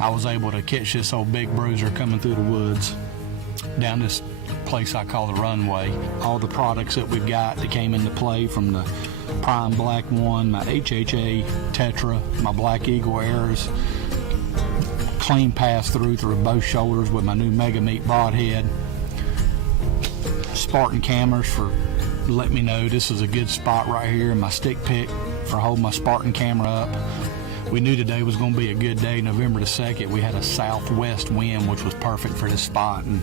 I was able to catch this old big bruiser coming through the woods down this place I call the runway. All the products that we've got that came into play, from the Prime Black One, my HHA Tetra, my Black Eagle arrows, clean pass through both shoulders with my new Mega Meat broadhead. Spartan cameras for letting me know this is a good spot right here, and my stick pick for holding my Spartan camera up. We knew today was going to be a good day. November the 2nd, we had a southwest wind, which was perfect for this spot, and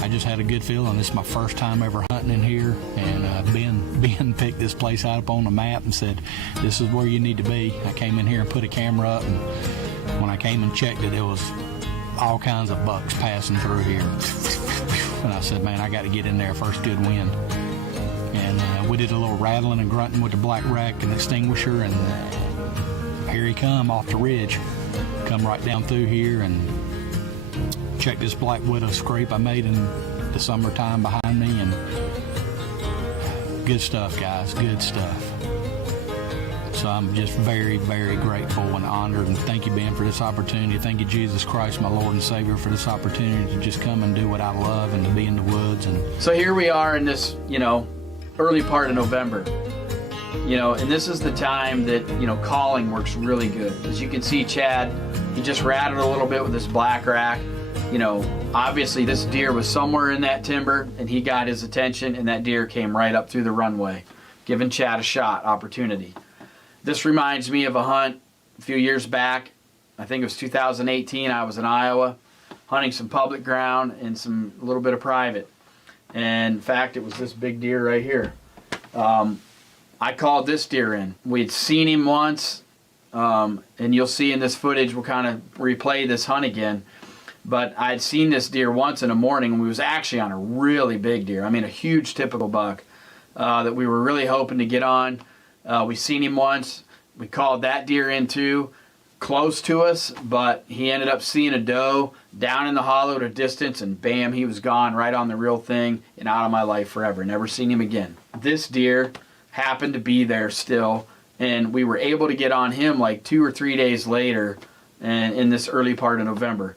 I just had a good feeling. This is my first time ever hunting in here, and Ben picked this place out up on the map and said, this is where you need to be. I came in here and put a camera up, and when I came and checked it, there was all kinds of bucks passing through here. And I said, man, I got to get in there first good wind. And we did a little rattling and grunting with the black rack and extinguisher, and here he come off the ridge. Come right down through here and check this black widow scrape I made in the summertime behind me, and good stuff, guys, good stuff. So I'm just very, very grateful and honored, and thank you, Ben, for this opportunity. Thank you, Jesus Christ, my Lord and Savior, for this opportunity to just come and do what I love and to be in the woods. And so here we are in this, early part of November. And this is the time that, calling works really good. As you can see, Chad, he just rattled a little bit with his black rack. Obviously this deer was somewhere in that timber, and he got his attention, and that deer came right up through the runway, giving Chad a shot opportunity. This reminds me of a hunt a few years back. I think it was 2018. I was in Iowa hunting some public ground and a little bit of private. And in fact, it was this big deer right here. I called this deer in. We'd seen him once, and you'll see in this footage, we'll kind of replay this hunt again. But I'd seen this deer once in the morning, and we was actually on a really big deer. I mean, a huge typical buck that we were really hoping to get on. We seen him once. We called that deer in too, close to us, but he ended up seeing a doe down in the hollow at a distance, and bam, he was gone right on the real thing and out of my life forever. Never seen him again. This deer happened to be there still, and we were able to get on him like 2 or 3 days later, and in this early part of November.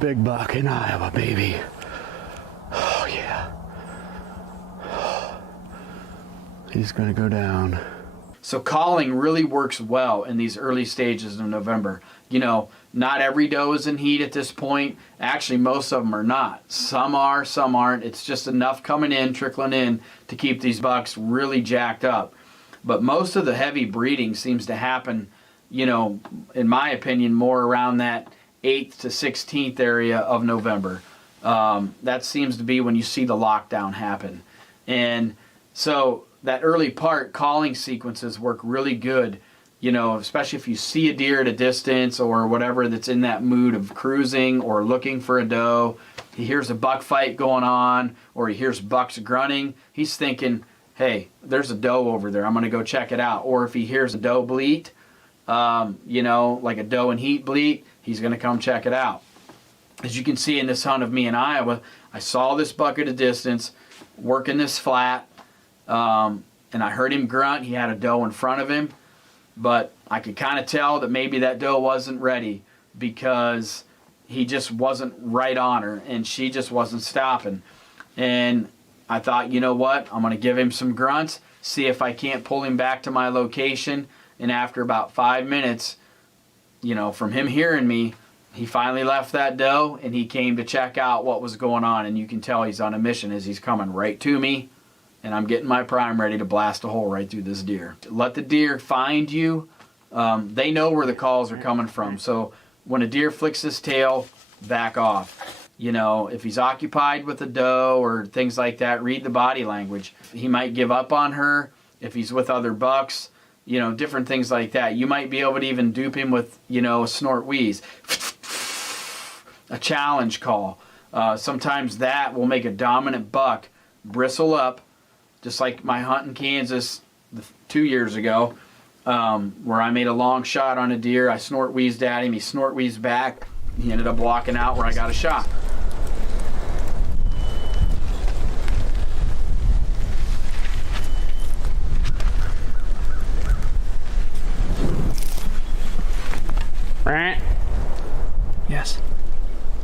Big buck in Iowa, baby. Oh yeah. He's going to go down. So calling really works well in these early stages of November. You know, not every doe is in heat at this point. Actually, most of them are not. Some are, some aren't. It's just enough coming in, trickling in to keep these bucks really jacked up. But most of the heavy breeding seems to happen, you know, in my opinion, more around that 8th to 16th area of November. That seems to be when you see the lockdown happen. And so that early part, calling sequences work really good, you know, especially if you see a deer at a distance or whatever that's in that mood of cruising or looking for a doe. He hears a buck fight going on or he hears bucks grunting. He's thinking, hey, there's a doe over there. I'm going to go check it out. Or if he hears a doe bleat, you know, like a doe in heat bleat, he's going to come check it out. As you can see in this hunt of me in Iowa, I saw this buck at a distance working this flat. And I heard him grunt. He had a doe in front of him, but I could kind of tell that maybe that doe wasn't ready because he just wasn't right on her and she just wasn't stopping. And I thought, you know what? I'm going to give him some grunts, see if I can't pull him back to my location. And after about 5 minutes, you know, from him hearing me, he finally left that doe and he came to check out what was going on. And you can tell he's on a mission as he's coming right to me. And I'm getting my prime ready to blast a hole right through this deer. Let the deer find you. They know where the calls are coming from. So when a deer flicks his tail, back off. You know, if he's occupied with a doe or things like that, read the body language. He might give up on her if he's with other bucks, you know, different things like that. You might be able to even dupe him with, you know, a snort wheeze, a challenge call. Sometimes that will make a dominant buck bristle up. Just like my hunt in Kansas 2 years ago, where I made a long shot on a deer. I snort wheezed at him. He snort wheezed back. He ended up walking out where I got a shot. Yes.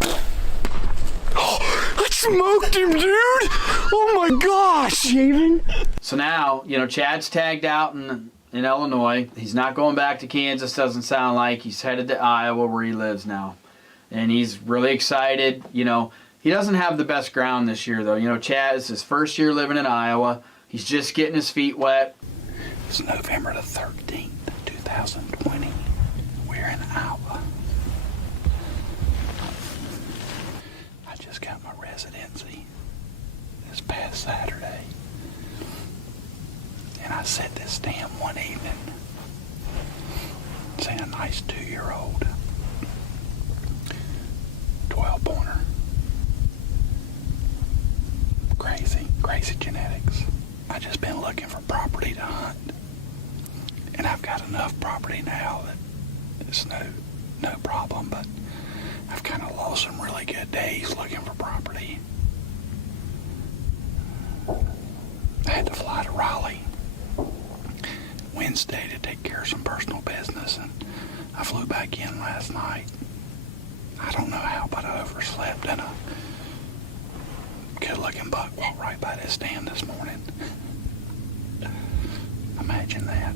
I smoked him, dude! Oh my gosh! Shaven? So now, you know, Chad's tagged out in Illinois. He's not going back to Kansas, doesn't sound like. He's headed to Iowa where he lives now. And he's really excited. You know, he doesn't have the best ground this year, though. You know, Chad, it's his first year living in Iowa. He's just getting his feet wet. It's November the 13th, 2020. We're in Iowa. I just got my residency this past Saturday. And I set this stand one evening. It's a nice 2-year-old 12-pointer. Crazy genetics. I just been looking for property to hunt. And I've got enough property now that it's no problem, but I've kind of lost some really good days looking for property. I had to fly to Raleigh Wednesday to take care of some personal business, and I flew back in last night. I don't know how, but I overslept, and a good-looking buck walked right by this stand this morning. Imagine that.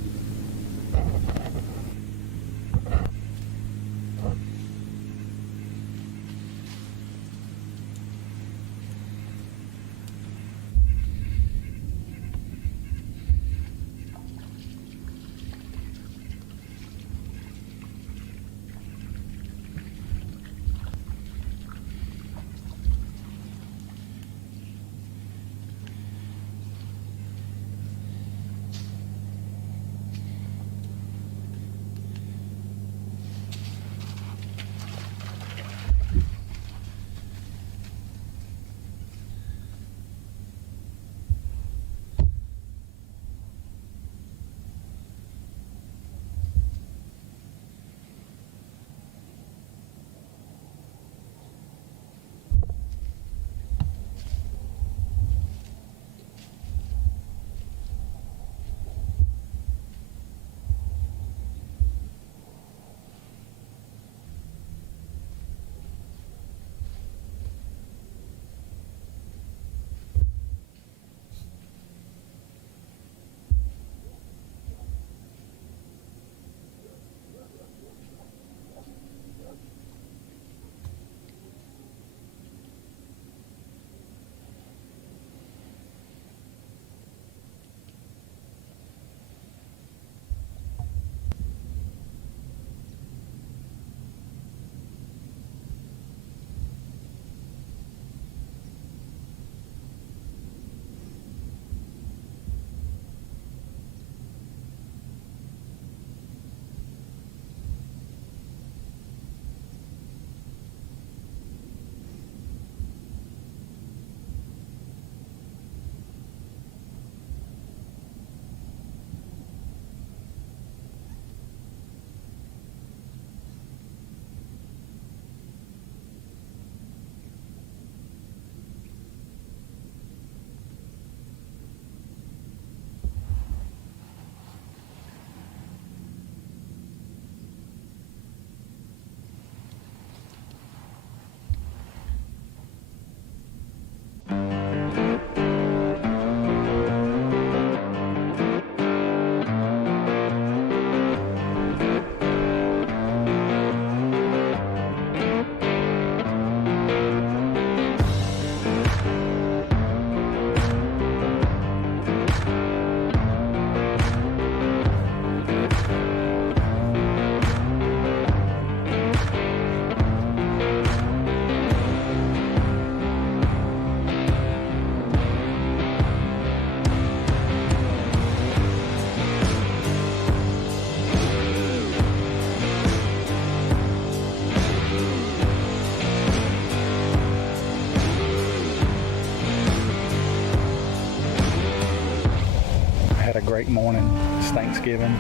great morning. It's Thanksgiving.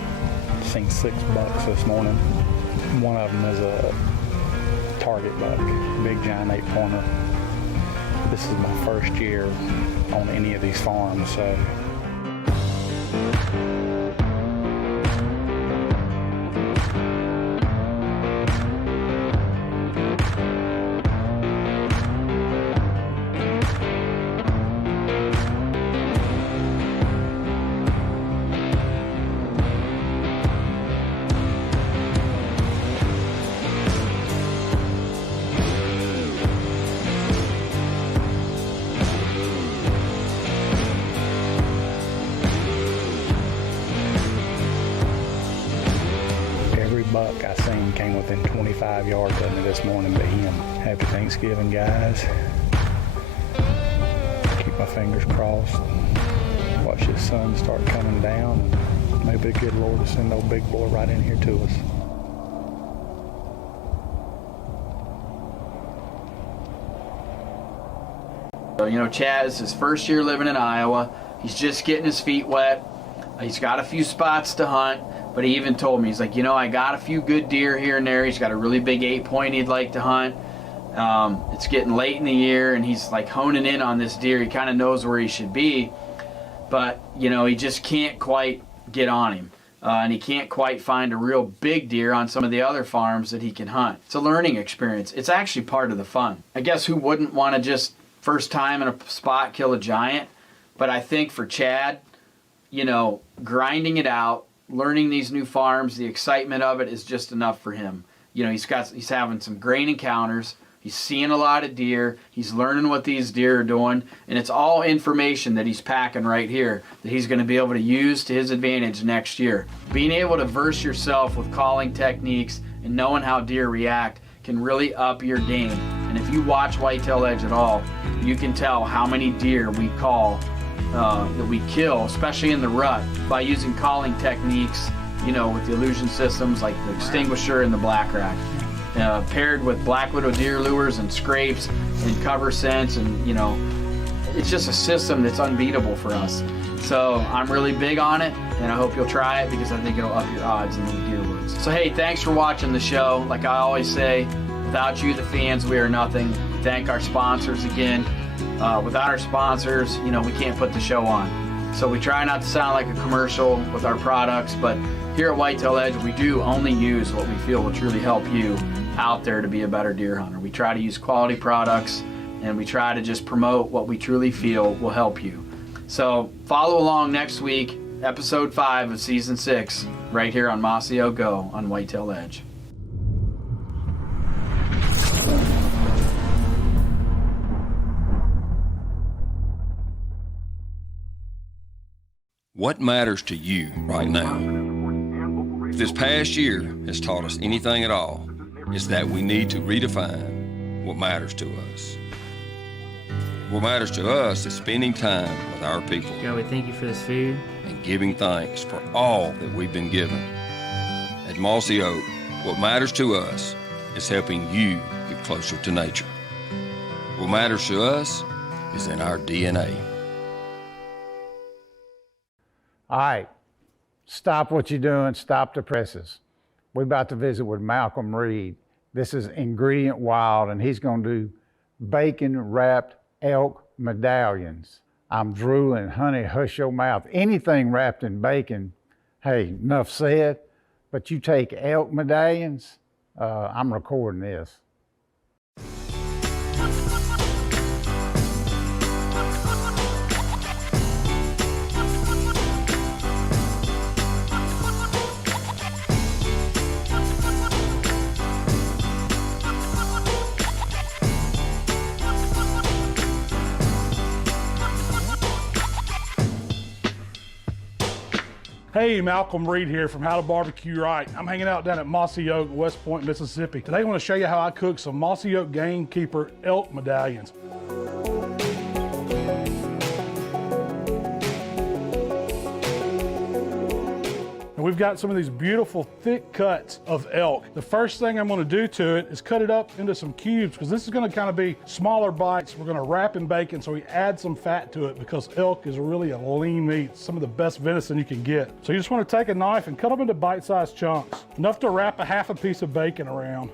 Seen 6 bucks this morning. One of them is a target buck, big giant 8-pointer. This is my first year on any of these farms, so. Buck I seen came within 25 yards of me this morning but him. Happy Thanksgiving, guys. Keep my fingers crossed. Watch this sun start coming down. Maybe the good Lord will send old big boy right in here to us. You know, Chad is his first year living in Iowa. He's just getting his feet wet. He's got a few spots to hunt. But he even told me, he's like, you know, I got a few good deer here and there. He's got a really big 8-point he'd like to hunt. It's getting late in the year, and he's like honing in on this deer. He kind of knows where he should be, but, you know, he just can't quite get on him. And he can't quite find a real big deer on some of the other farms that he can hunt. It's a learning experience. It's actually part of the fun. I guess who wouldn't want to just first time in a spot kill a giant? But I think for Chad, you know, grinding it out, learning these new farms, the excitement of it is just enough for him. You know, he's having some great encounters. He's seeing a lot of deer. He's learning what these deer are doing, and it's all information that he's packing right here that he's going to be able to use to his advantage next year. Being able to verse yourself with calling techniques and knowing how deer react can really up your game. And if you watch Whitetail Edge at all, you can tell how many deer we call that we kill, especially in the rut, by using calling techniques, you know, with the illusion systems like the extinguisher and the black rack, paired with black widow deer lures and scrapes and cover scents, and, you know, it's just a system that's unbeatable for us. So I'm really big on it, and I hope you'll try it because I think it'll up your odds in the deer woods. So hey, thanks for watching the show. Like I always say, without you, the fans, we are nothing. We thank our sponsors again. Without our sponsors, you know, we can't put the show on. So we try not to sound like a commercial with our products, but here at Whitetail Edge, we do only use what we feel will truly help you out there to be a better deer hunter. We try to use quality products, and we try to just promote what we truly feel will help you. So follow along next week, episode 5 of season 6, right here on Mossy Oak Go on Whitetail Edge. What matters to you right now? If this past year has taught us anything at all, it's that we need to redefine what matters to us. What matters to us is spending time with our people. God, we thank you for this food. And giving thanks for all that we've been given. At Mossy Oak, what matters to us is helping you get closer to nature. What matters to us is in our DNA. All right, stop what you're doing, stop the presses. We're about to visit with Malcolm Reed. This is Ingredient Wild, and he's gonna do bacon-wrapped elk medallions. I'm drooling, honey, hush your mouth. Anything wrapped in bacon, hey, enough said, but you take elk medallions, I'm recording this. Hey, Malcolm Reed here from How to Barbecue Right. I'm hanging out down at Mossy Oak, West Point, Mississippi. Today I want to show you how I cook some Mossy Oak Gamekeeper elk medallions. And we've got some of these beautiful thick cuts of elk. The first thing I'm gonna do to it is cut it up into some cubes, because this is gonna kind of be smaller bites. We're gonna wrap in bacon so we add some fat to it, because elk is really a lean meat. It's some of the best venison you can get. So you just wanna take a knife and cut them into bite-sized chunks, enough to wrap a half a piece of bacon around.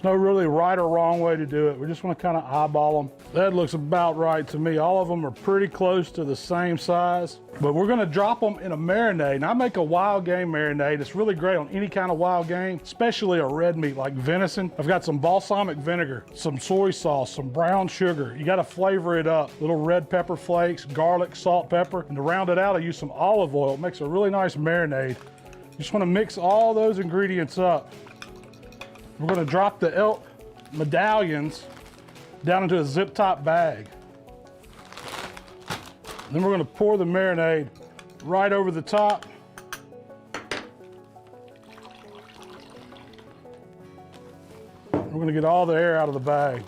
There's no really right or wrong way to do it. We just want to kind of eyeball them. That looks about right to me. All of them are pretty close to the same size, but we're going to drop them in a marinade. And I make a wild game marinade. It's really great on any kind of wild game, especially a red meat like venison. I've got some balsamic vinegar, some soy sauce, some brown sugar. You got to flavor it up. Little red pepper flakes, garlic, salt, pepper. And to round it out, I use some olive oil. It makes a really nice marinade. You just want to mix all those ingredients up. We're going to drop the elk medallions down into a zip top bag. Then we're going to pour the marinade right over the top. We're going to get all the air out of the bag.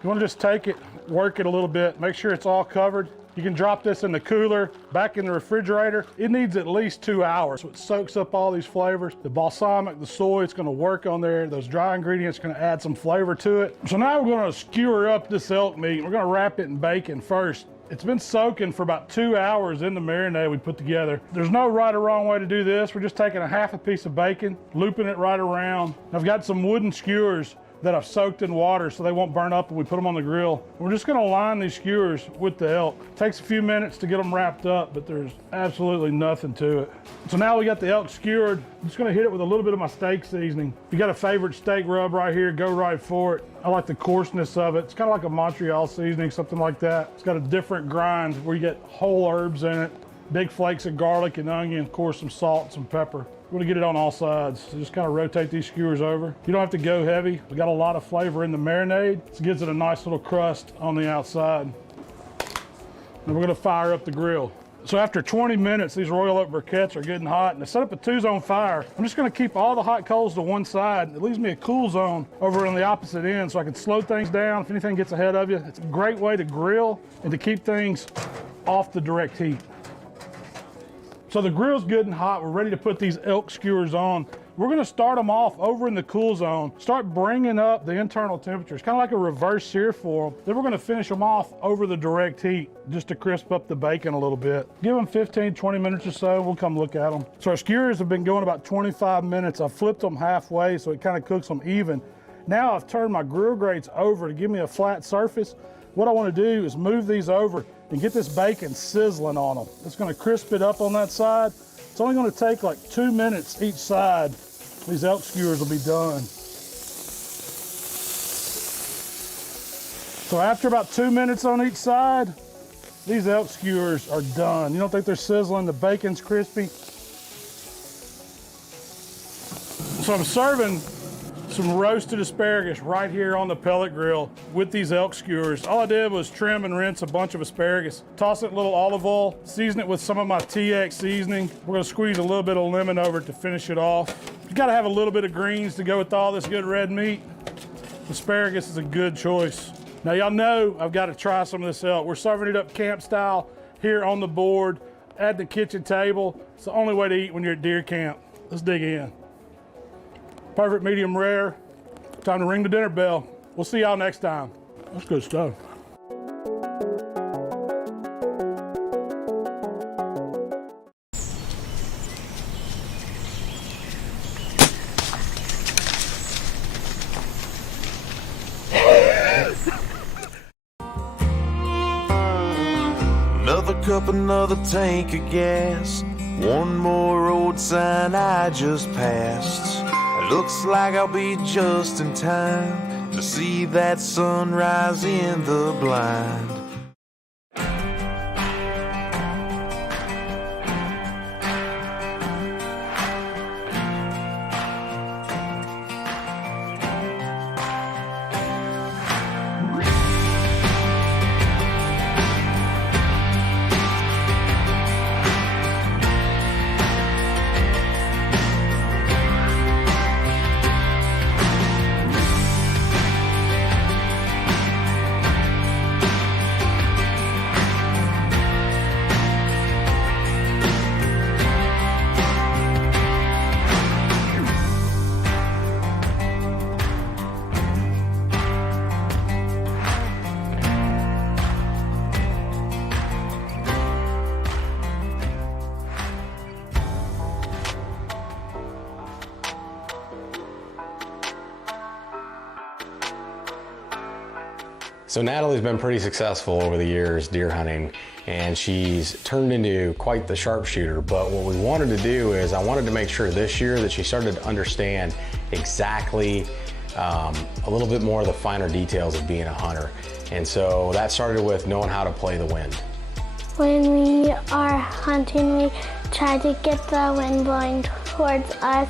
You want to just take it, work it a little bit, make sure it's all covered. You can drop this in the cooler, back in the refrigerator. It needs at least 2 hours, so it soaks up all these flavors. The balsamic, the soy, it's gonna work on there. Those dry ingredients are gonna add some flavor to it. So now we're gonna skewer up this elk meat. We're gonna wrap it in bacon first. It's been soaking for about 2 hours in the marinade we put together. There's no right or wrong way to do this. We're just taking a half a piece of bacon, looping it right around. I've got some wooden skewers that I've soaked in water so they won't burn up when we put them on the grill. We're just gonna line these skewers with the elk. It takes a few minutes to get them wrapped up, but there's absolutely nothing to it. So now we got the elk skewered. I'm just gonna hit it with a little bit of my steak seasoning. If you got a favorite steak rub right here, go right for it. I like the coarseness of it. It's kind of like a Montreal seasoning, something like that. It's got a different grind where you get whole herbs in it, big flakes of garlic and onion, of course some salt, some pepper. We're gonna get it on all sides. So just kind of rotate these skewers over. You don't have to go heavy. We got a lot of flavor in the marinade. This gives it a nice little crust on the outside. And we're gonna fire up the grill. So after 20 minutes, these Royal Oak briquettes are getting hot, and to set up a 2-zone fire, I'm just gonna keep all the hot coals to one side. It leaves me a cool zone over on the opposite end so I can slow things down if anything gets ahead of you. It's a great way to grill and to keep things off the direct heat. So the grill's good and hot. We're ready to put these elk skewers on. We're gonna start them off over in the cool zone, start bringing up the internal temperature. It's kind of like a reverse sear for them. Then we're gonna finish them off over the direct heat just to crisp up the bacon a little bit. Give them 15, 20 minutes or so, we'll come look at them. So our skewers have been going about 25 minutes. I've flipped them halfway so it kind of cooks them even. Now I've turned my grill grates over to give me a flat surface. What I wanna do is move these over and get this bacon sizzling on them. It's gonna crisp it up on that side. It's only gonna take like 2 minutes each side. These elk skewers will be done. So after about 2 minutes on each side, these elk skewers are done. You don't think they're sizzling? The bacon's crispy. So I'm serving some roasted asparagus right here on the pellet grill with these elk skewers. All I did was trim and rinse a bunch of asparagus, toss it in a little olive oil, season it with some of my TX seasoning. We're gonna squeeze a little bit of lemon over it to finish it off. You gotta have a little bit of greens to go with all this good red meat. Asparagus is a good choice. Now y'all know I've got to try some of this elk. We're serving it up camp style here on the board at the kitchen table. It's the only way to eat when you're at deer camp. Let's dig in. Perfect medium rare. Time to ring the dinner bell. We'll see y'all next time. That's good stuff. Another cup, another tank of gas. One more road sign I just passed. Looks like I'll be just in time to see that sunrise in the blind. So Natalie's been pretty successful over the years deer hunting, and she's turned into quite the sharpshooter. But what we wanted to do is I wanted to make sure this year that she started to understand exactly a little bit more of the finer details of being a hunter. And so that started with knowing how to play the wind. When we are hunting, we try to get the wind blowing towards us,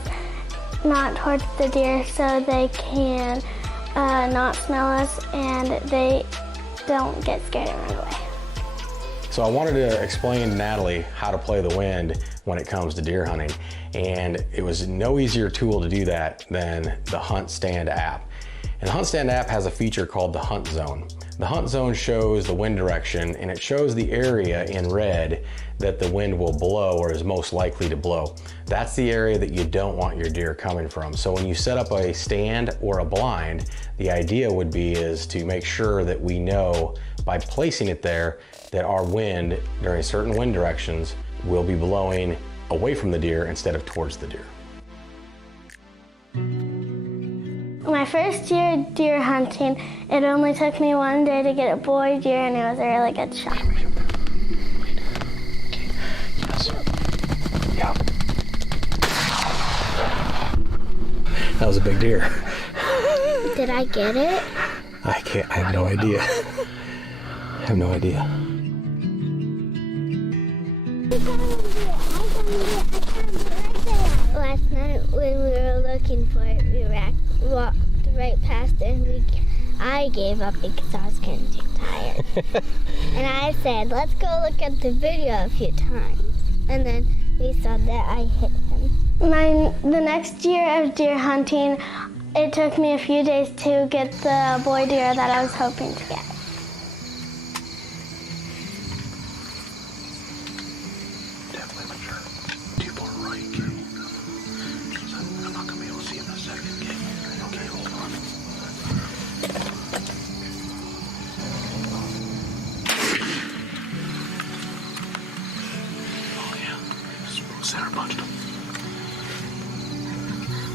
not towards the deer, so they can not smell us and they don't get scared and run away. So I wanted to explain to Natalie how to play the wind when it comes to deer hunting, and it was no easier tool to do that than the Hunt Stand app. And the Hunt Stand app has a feature called the Hunt Zone. The Hunt Zone shows the wind direction, and it shows the area in red that the wind will blow or is most likely to blow. That's the area that you don't want your deer coming from. So when you set up a stand or a blind, the idea would be is to make sure that we know by placing it there that our wind during certain wind directions will be blowing away from the deer instead of towards the deer. My first year deer hunting, it only took me one day to get a boy deer, and it was a really good shot. That was a big deer. Did I get it? I have no idea. I have no idea. Last night when we were looking for it, we walked right past it, and I gave up because I was getting too tired. And I said, let's go look at the video a few times. And then we saw that I hit him. The next year of deer hunting, it took me a few days to get the boy deer that I was hoping to get. Center punched him.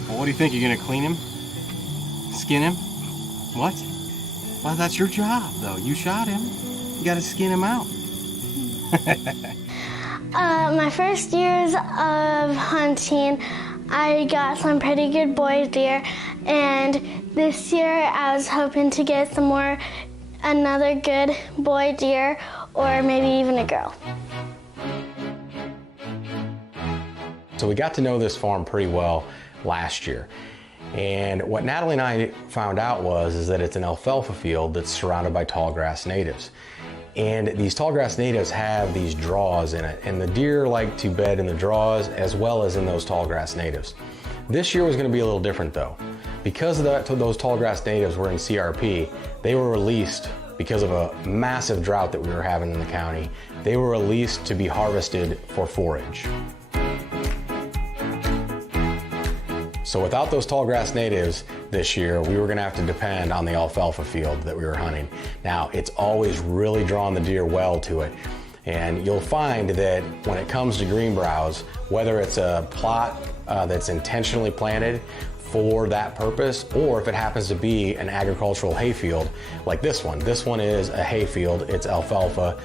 Well, what do you think? You're gonna clean him? Skin him? What? Well, that's your job, though. You shot him. You gotta skin him out. My first years of hunting, I got some pretty good boy deer, and this year I was hoping to get another good boy deer, or maybe even a girl. So we got to know this farm pretty well last year. And what Natalie and I found out is that it's an alfalfa field that's surrounded by tall grass natives. And these tall grass natives have these draws in it, and the deer like to bed in the draws as well as in those tall grass natives. This year was going to be a little different though. Because those tall grass natives were in CRP, they were released because of a massive drought that we were having in the county. They were released to be harvested for forage. So without those tall grass natives this year, we were gonna have to depend on the alfalfa field that we were hunting. Now, it's always really drawn the deer well to it. And you'll find that when it comes to green browse, whether it's a plot that's intentionally planted for that purpose, or if it happens to be an agricultural hayfield like this one. This one is a hayfield, it's alfalfa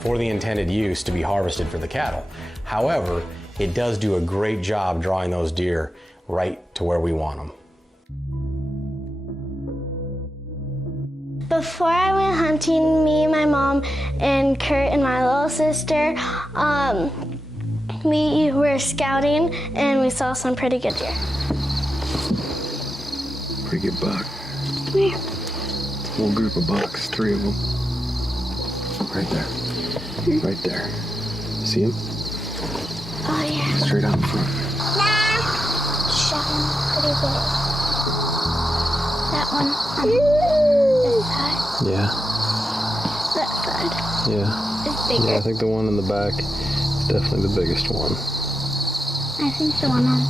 for the intended use to be harvested for the cattle. However, it does do a great job drawing those deer right to where we want them. Before I went hunting, me, my mom, and Kurt and my little sister, we were scouting and we saw some pretty good deer. Pretty good buck. Come here. Whole group of bucks, 3 of them. Right there. Right there. See him? Oh yeah. Straight out in front. Shot him pretty good. That one on this side. Yeah. That side. Yeah. It's bigger. Yeah, I think the one in the back is definitely the biggest one. I think the one on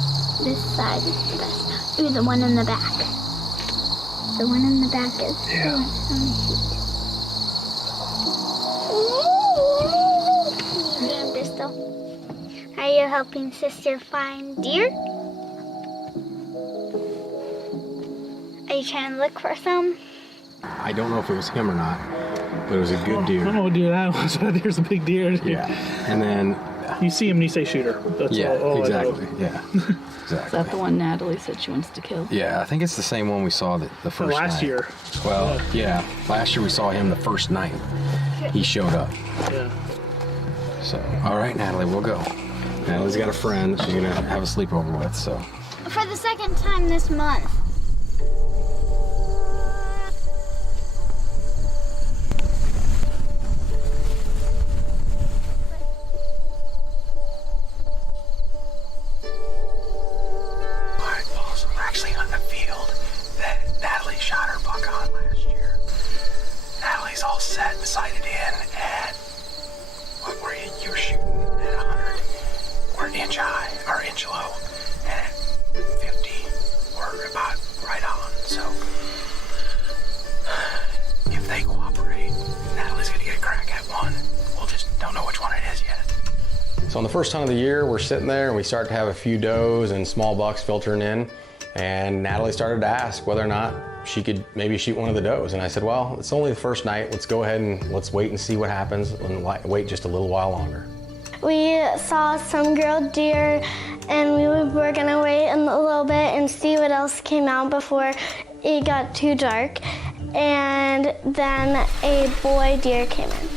this side is the best. Ooh, the one in the back. The one in the back is the one on the heat. Bristol. Are you helping sister find deer? Are you trying to look for some? I don't know if it was him or not, but it was a good deer. I don't know what deer that was. That deer's a big deer. Yeah, and then you see him and you say shooter. That's all exactly. Yeah, Is exactly. that the one Natalie said she wants to kill? Yeah, I think it's the same one we saw the first last night. year. Well, yeah, last year we saw him the first night. He showed up. Yeah. So, all right, Natalie, we'll go. Natalie's got a friend that she's gonna have a sleepover with. So, For the second time this month. We're actually hunting a field that Natalie shot her buck on last year. Natalie's all set, sighted in at what were you were shooting at 100. We're an inch high, or inch low, and at 50, we're about right on. So if they cooperate, Natalie's gonna get a crack at one. We'll just don't know which one it is yet. so on the first hunt of the year, we're sitting there and we start to have a few does and small bucks filtering in. And Natalie started to ask whether or not she could maybe shoot one of the does. And I said, well, it's only the first night. Let's go ahead and let's wait and see what happens and wait just a little while longer. We saw some girl deer and we were gonna wait a little bit and see what else came out before it got too dark. And then a boy deer came in.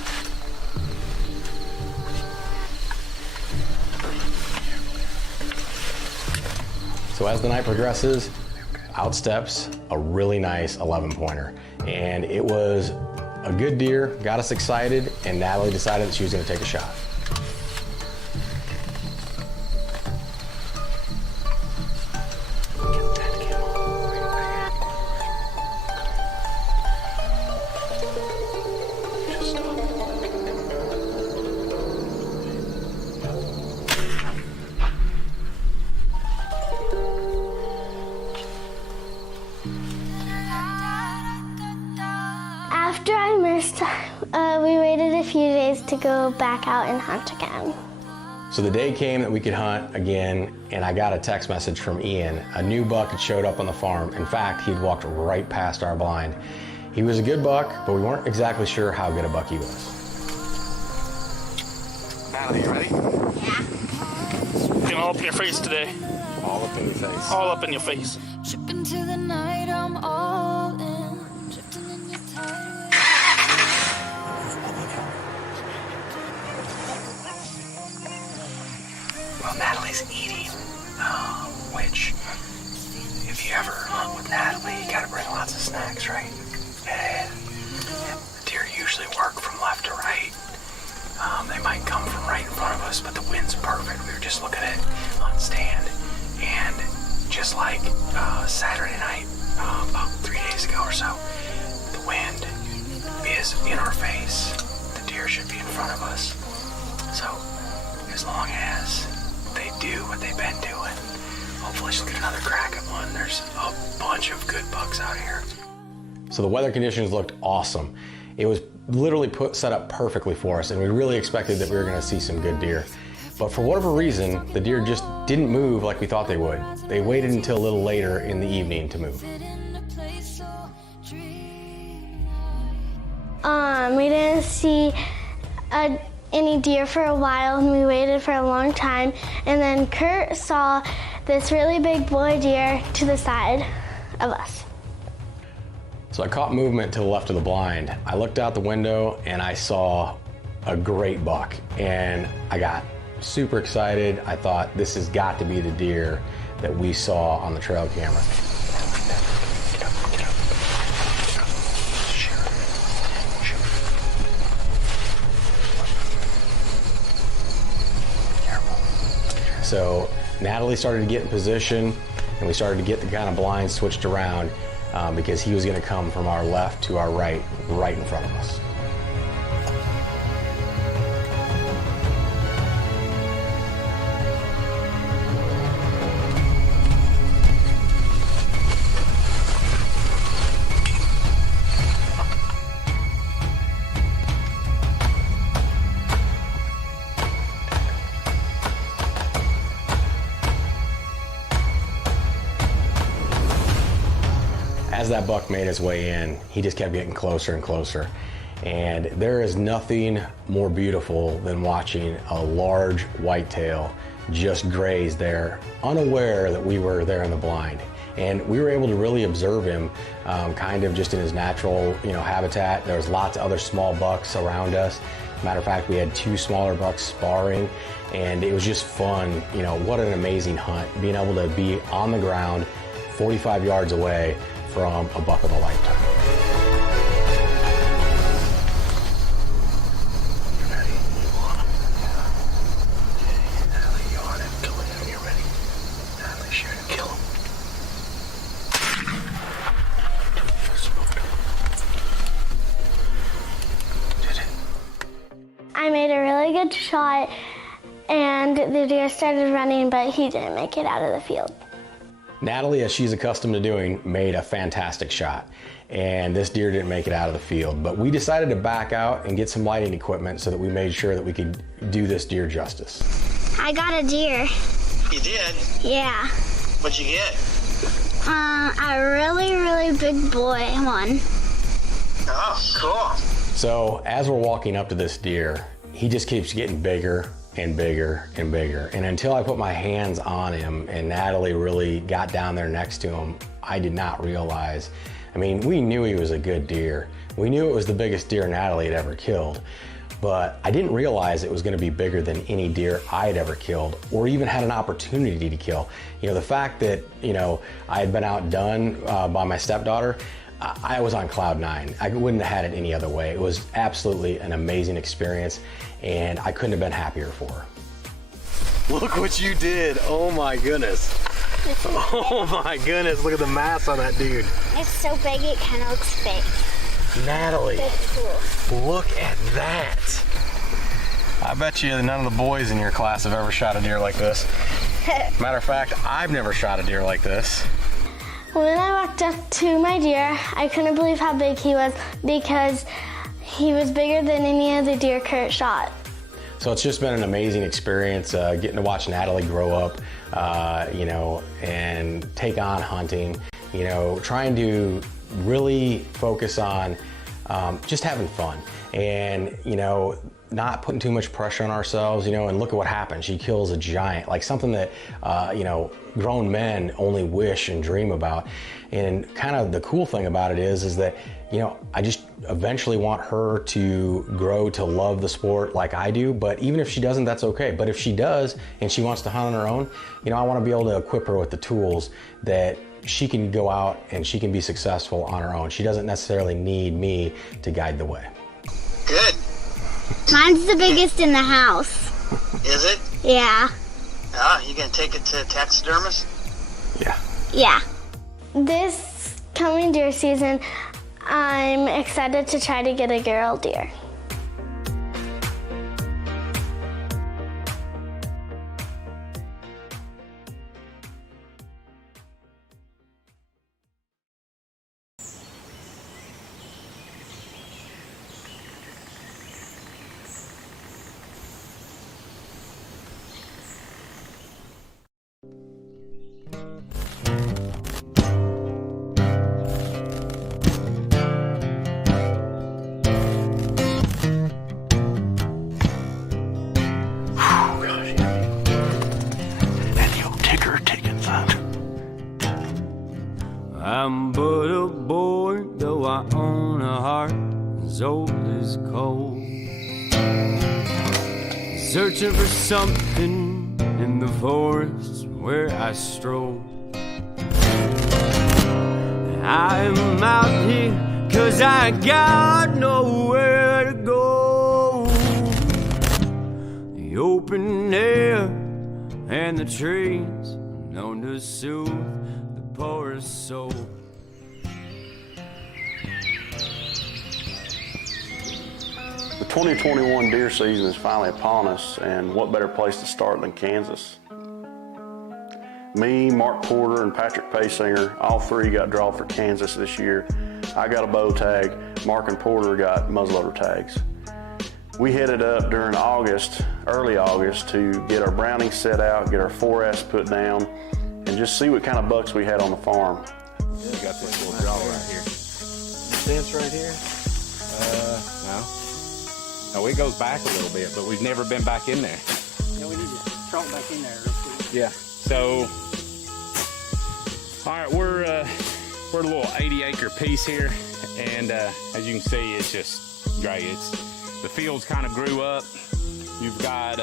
So as the night progresses, out steps a really nice 11-pointer. And it was a good deer, got us excited, and Natalie decided that she was gonna take a shot. After I missed, we waited a few days to go back out and hunt again. So the day came that we could hunt again, and I got a text message from Ian. A new buck had showed up on the farm. In fact, he'd walked right past our blind. He was a good buck, but we weren't exactly sure how good a buck he was. Natalie, you ready? Getting all up in your face today. All up in your face. All up in your face. Tripping to the night, I'm all in. Drifting in your tide. Well, Natalie's eating, which, if you ever hunt with Natalie, you gotta bring lots of snacks, right? And the deer usually work from left to right. They might come from right in front of us, but the wind's perfect. We were just looking at on stand, and just like Saturday night, about 3 days ago or so, the wind is in our face. The deer should be in front of us. So, as long as they do what they've been doing, hopefully she'll get another crack at one. There's a bunch of good bucks out here. So the weather conditions looked awesome. It was literally set up perfectly for us, and we really expected that we were gonna see some good deer. But for whatever reason, the deer just didn't move like we thought they would. They waited until a little later in the evening to move. We didn't see any deer for a while, and we waited for a long time. And then Kurt saw this really big boy deer to the side of us. So I caught movement to the left of the blind. I looked out the window and I saw a great buck, and I got super excited. I thought, this has got to be the deer that we saw on the trail camera. So Natalie started to get in position, and we started to get the kind of blind switched around because he was going to come from our left to our right, right in front of us. As as that buck made his way in, he just kept getting closer and closer. And there is nothing more beautiful than watching a large whitetail just graze there, unaware that we were there in the blind. And we were able to really observe him kind of just in his natural, habitat. There was lots of other small bucks around us. Matter of fact, we had 2 smaller bucks sparring, and it was just fun. What an amazing hunt, being able to be on the ground 45 yards away from a buck of a lifetime. I made a really good shot, and the deer started running, but he didn't make it out of the field. Natalie, as she's accustomed to doing, made a fantastic shot, and this deer didn't make it out of the field. But we decided to back out and get some lighting equipment so that we made sure that we could do this deer justice. I got a deer. You did? Yeah. What'd you get? A really, really big boy one. Oh, cool. So as we're walking up to this deer, he just keeps getting bigger and bigger and bigger. And until I put my hands on him and Natalie really got down there next to him, I did not realize. I mean, we knew he was a good deer. We knew it was the biggest deer Natalie had ever killed, but I didn't realize it was gonna be bigger than any deer I had ever killed or even had an opportunity to kill. The fact that, I had been outdone by my stepdaughter, I was on cloud 9. I wouldn't have had it any other way. It was absolutely an amazing experience, and I couldn't have been happier for her. Look what you did. Oh my goodness. Oh my goodness, look at the mass on that dude. It's so big it kind of looks fake. Natalie, That's cool. look at that. I bet you none of the boys in your class have ever shot a deer like this. Matter of fact, I've never shot a deer like this. When I walked up to my deer, I couldn't believe how big he was because he was bigger than any of the deer Kurt shot. So it's just been an amazing experience getting to watch Natalie grow up, and take on hunting, trying to really focus on just having fun and, not putting too much pressure on ourselves, and look at what happened. She kills a giant, like something that, grown men only wish and dream about. And kind of the cool thing about it is that, I just eventually want her to grow to love the sport like I do, but even if she doesn't, that's okay. But if she does and she wants to hunt on her own, I want to be able to equip her with the tools that she can go out and she can be successful on her own. She doesn't necessarily need me to guide the way. Good. Mine's the biggest in the house. Is it? Yeah. Oh, you gonna take it to taxidermist? Yeah. Yeah. This coming deer season, I'm excited to try to get a girl deer. I'm but a boy, though I own a heart as old as coal. Searching for something in the forest where I stroll. I'm out here 'cause I got nowhere to go. The open air and the trees known to soothe the poorest soul. The 2021 deer season is finally upon us, and what better place to start than Kansas? Me, Mark Porter, and Patrick Paysinger, all three got drawn for Kansas this year. I got a bow tag, Mark and Porter got muzzleloader tags. We headed up during August, early August, to get our Browning set out, get our 4S put down, and just see what kind of bucks we had on the farm. We got this little draw right here. Fence right here? No, it goes back a little bit, but we've never been back in there. Yeah, we need to trot back in there real quick. Yeah. So, all right, we're a little 80-acre piece here, and as you can see, it's just great. The fields kind of grew up. You've got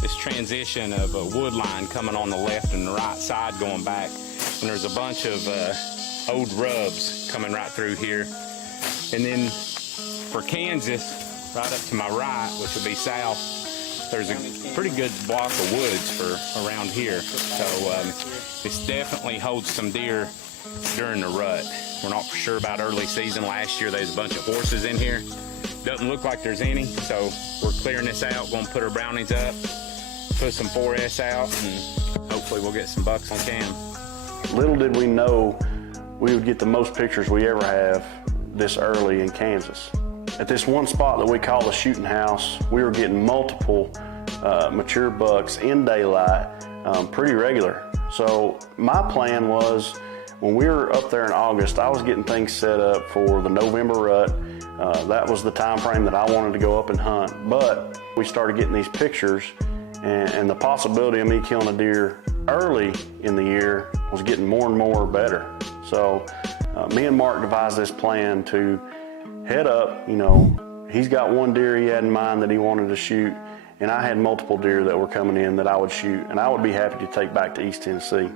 this transition of a wood line coming on the left and the right side going back, and there's a bunch of old rubs coming right through here. And then for Kansas, right up to my right, which would be south, there's a pretty good block of woods for around here. So this definitely holds some deer during the rut. We're not for sure about early season. Last year there's a bunch of horses in here. Doesn't look like there's any, so we're clearing this out, going to put our brownies up, put some 4S out, and hopefully we'll get some bucks on cam. Little did we know we would get the most pictures we ever have this early in Kansas. At this one spot that we call the shooting house, we were getting multiple mature bucks in daylight pretty regular. So my plan was, when we were up there in August, I was getting things set up for the November rut. That was the time frame that I wanted to go up and hunt. But we started getting these pictures, and the possibility of me killing a deer early in the year was getting more and more better. So me and Mark devised this plan to head up. He's got one deer he had in mind that he wanted to shoot, and I had multiple deer that were coming in that I would shoot, and I would be happy to take back to East Tennessee.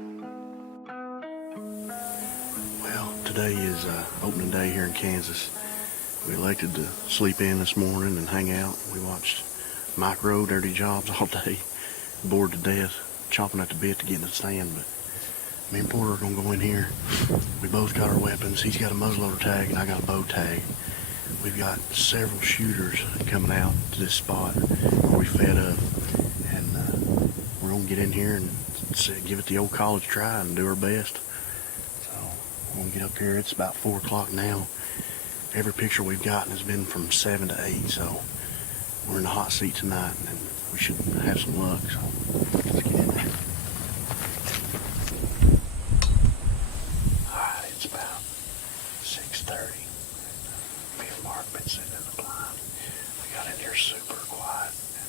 Well, today is opening day here in Kansas. We elected to sleep in this morning and hang out. We watched Mike Rowe dirty jobs all day, bored to death, chomping at the bit to get in the stand. But me and Porter are gonna go in here. We both got our weapons. He's got a muzzleloader tag and I got a bow tag. We've got several shooters coming out to this spot where we fed up, and we're gonna get in here and give it the old college try and do our best. So we're gonna get up here. It's about 4 o'clock now. Every picture we've gotten has been from 7 to 8, so we're in the hot seat tonight, and we should have some luck. So let's get in there. All right, it's about 6:30. Me and Mark been sitting in the blind. We got in here super quiet and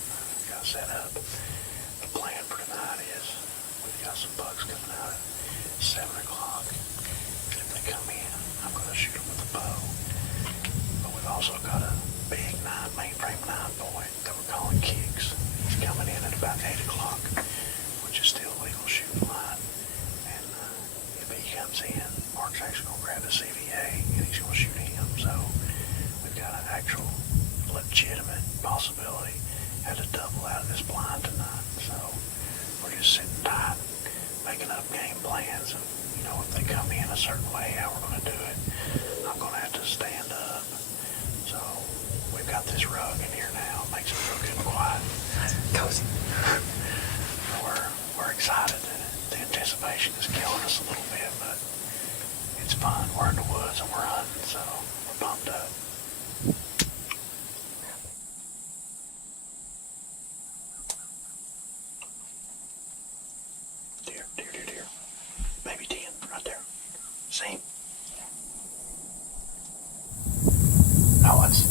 got set up. The plan for tonight is we've got some bucks coming out at 7 o'clock. If they come in, I'm going to shoot them with a bow. We've also got a big mainframe 9-point that we're calling Kicks. He's coming in at about 8 o'clock, which is still legal shooting line. And if he comes in, Mark's actually going to grab a CVA and he's going to shoot him. So we've got an actual legitimate possibility at a double out of this blind tonight. So we're just sitting tight, making up game plans of, if they come in a certain way, how we're going to do it. I'm going to have to stand up. So we've got this rug in here now. It makes it real good and quiet. Cozy. We're excited. The anticipation is killing us a little bit, but it's fun. We're in the woods and we're hunting, so we're pumped up. Deer. Maybe 10 right there. Same. No, it's,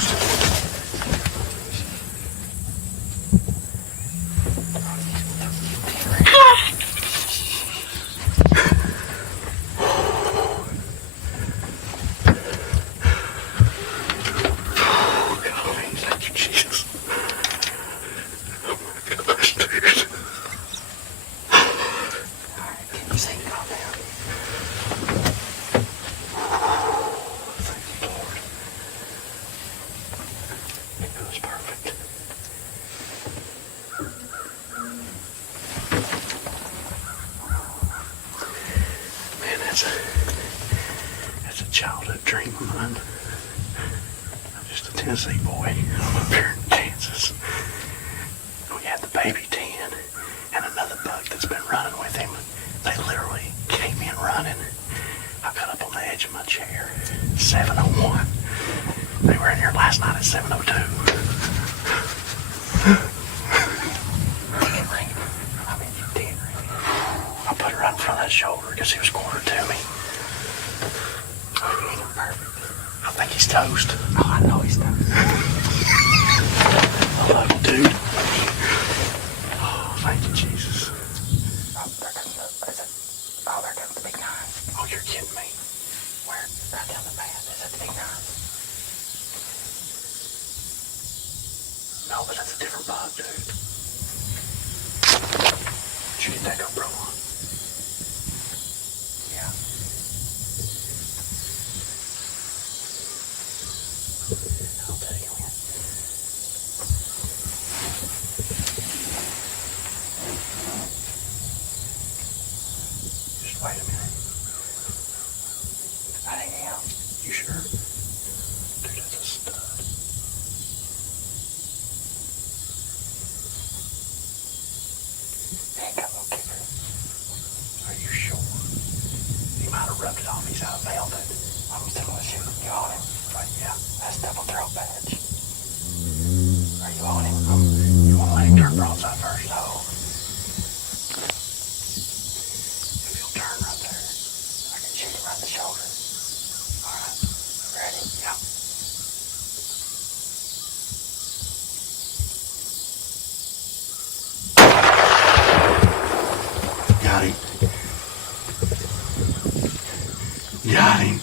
toast. That's a childhood dream of mine. I'm just a Tennessee boy. I'm up here in Kansas. We had the baby 10 and another buck that's been running with him. They literally came in running. I got up on the edge of my chair. 7:01. They were in here last night at 7:02. I put her right in front of that shoulder because he was quartered to me. I think he's toast. Oh, I know he's toast. I love you, dude. Oh, thank you, Jesus. Oh, there comes the big nine. Oh, you're kidding me. Where? Right down the path. Is that the big nine? No, but that's a different bug, dude. Did you get that GoPro on? Yeah. I'll take it, man. Just wait a minute. I am. You sure? Dude, that's a stud. Ain't got no kicker. Are you sure? He might have rubbed it off. He's out of velvet. I'm still gonna shoot him. You on him? Right, yeah. That's double throat badge. Are you on him? You want to let him turn broadside first, though? If he'll turn right there, I can shoot him right in the shoulder. Alright. Ready? Yeah. Got him. Got him.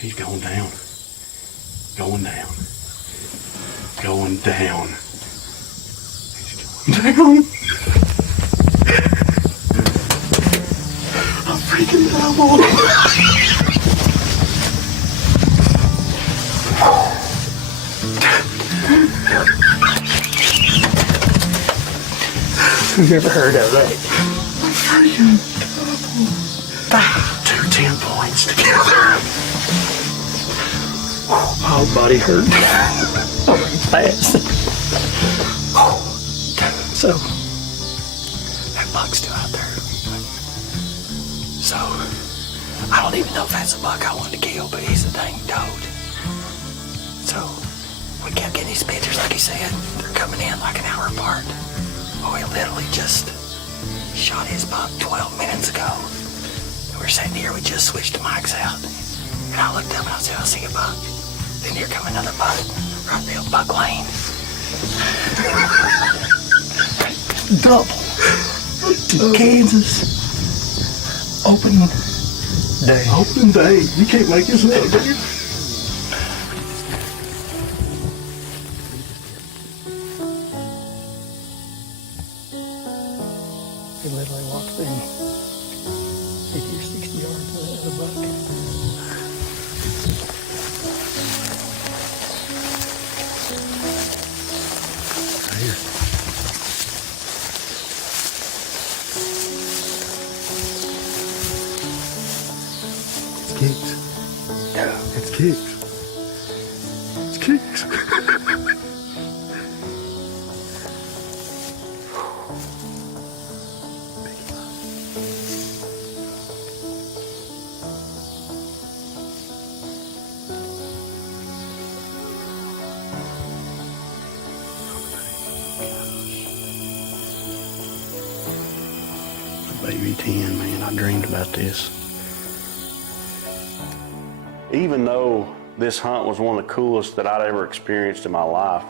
He's going down. Going down. Going down. He's going down. I'm freaking out on Who's ever heard of that? Freaking double. 2 10 points together. Oh, body hurt. Oh, fast. So, that buck's still out there. So, I don't even know if that's a buck I wanted to kill, but he's a dang toad. So, we kept getting these pictures, like he said. They're coming in like an hour apart. Oh, he literally just shot his buck 12 minutes ago. And we're sitting here, we just switched the mics out. And I looked up and I said, I see a buck. Then here come another buck, right there, Buck Lane. Double. To Kansas. Open day. Open day. You can't make this up, dude. He literally walks in 50 or 60 yards of the buck. Right here. It's kicked. Yeah. It's kicked. It's kicked. Baby 10, man, I dreamed about this. even though this hunt was one of the coolest that I'd ever experienced in my life,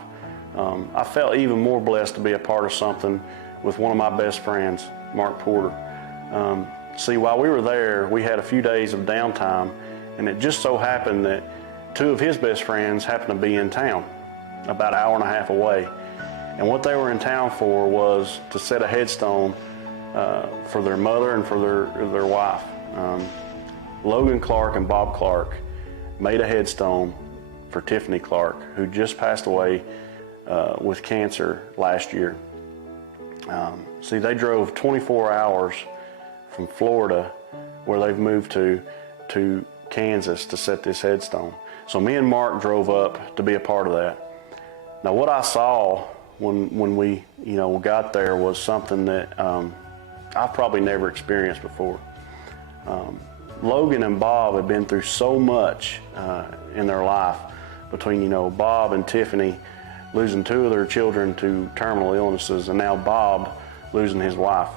I felt even more blessed to be a part of something with one of my best friends, Mark Porter. See, while we were there, we had a few days of downtime, and it just so happened that two of his best friends happened to be in town, about an hour and a half away. And what they were in town for was to set a headstone for their mother and for their wife. Logan Clark and Bob Clark made a headstone for Tiffany Clark, who just passed away with cancer last year. See, they drove 24 hours from Florida, where they've moved to Kansas to set this headstone. So me and Mark drove up to be a part of that. Now, what I saw when we got there was something that I've probably never experienced before. Logan and Bob have been through so much in their life, between Bob and Tiffany losing two of their children to terminal illnesses, and now Bob losing his wife.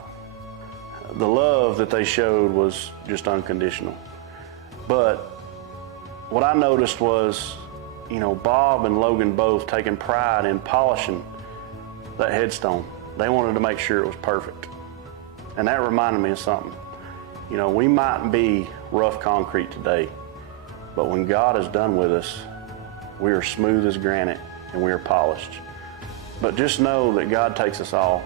The love that they showed was just unconditional. But what I noticed was, Bob and Logan both taking pride in polishing that headstone. They wanted to make sure it was perfect. And that reminded me of something. We might be rough concrete today, but when God is done with us, we are smooth as granite and we are polished. But just know that God takes us all.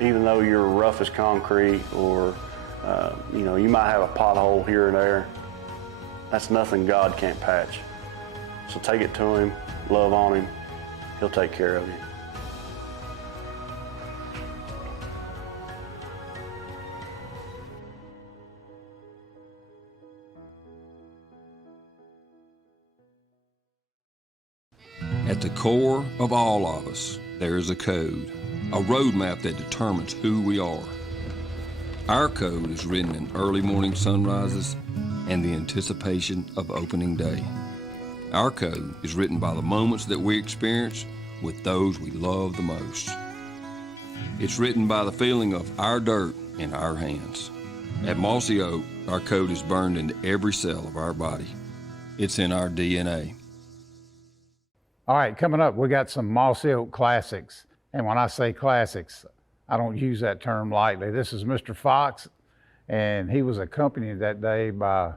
Even though you're rough as concrete, or you might have a pothole here and there, that's nothing God can't patch. So take it to Him, love on Him, He'll take care of you. At the core of all of us, there is a code, a roadmap that determines who we are. Our code is written in early morning sunrises and the anticipation of opening day. Our code is written by the moments that we experience with those we love the most. It's written by the feeling of our dirt in our hands. At Mossy Oak, our code is burned into every cell of our body. It's in our DNA. All right, coming up, we got some Mossy Oak classics. And when I say classics, I don't use that term lightly. This is Mr. Fox, and he was accompanied that day by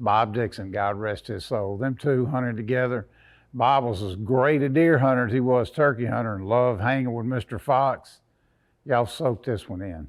Bob Dixon, God rest his soul. Them two hunted together. Bob was as great a deer hunter as he was turkey hunter and loved hanging with Mr. Fox. Y'all soak this one in.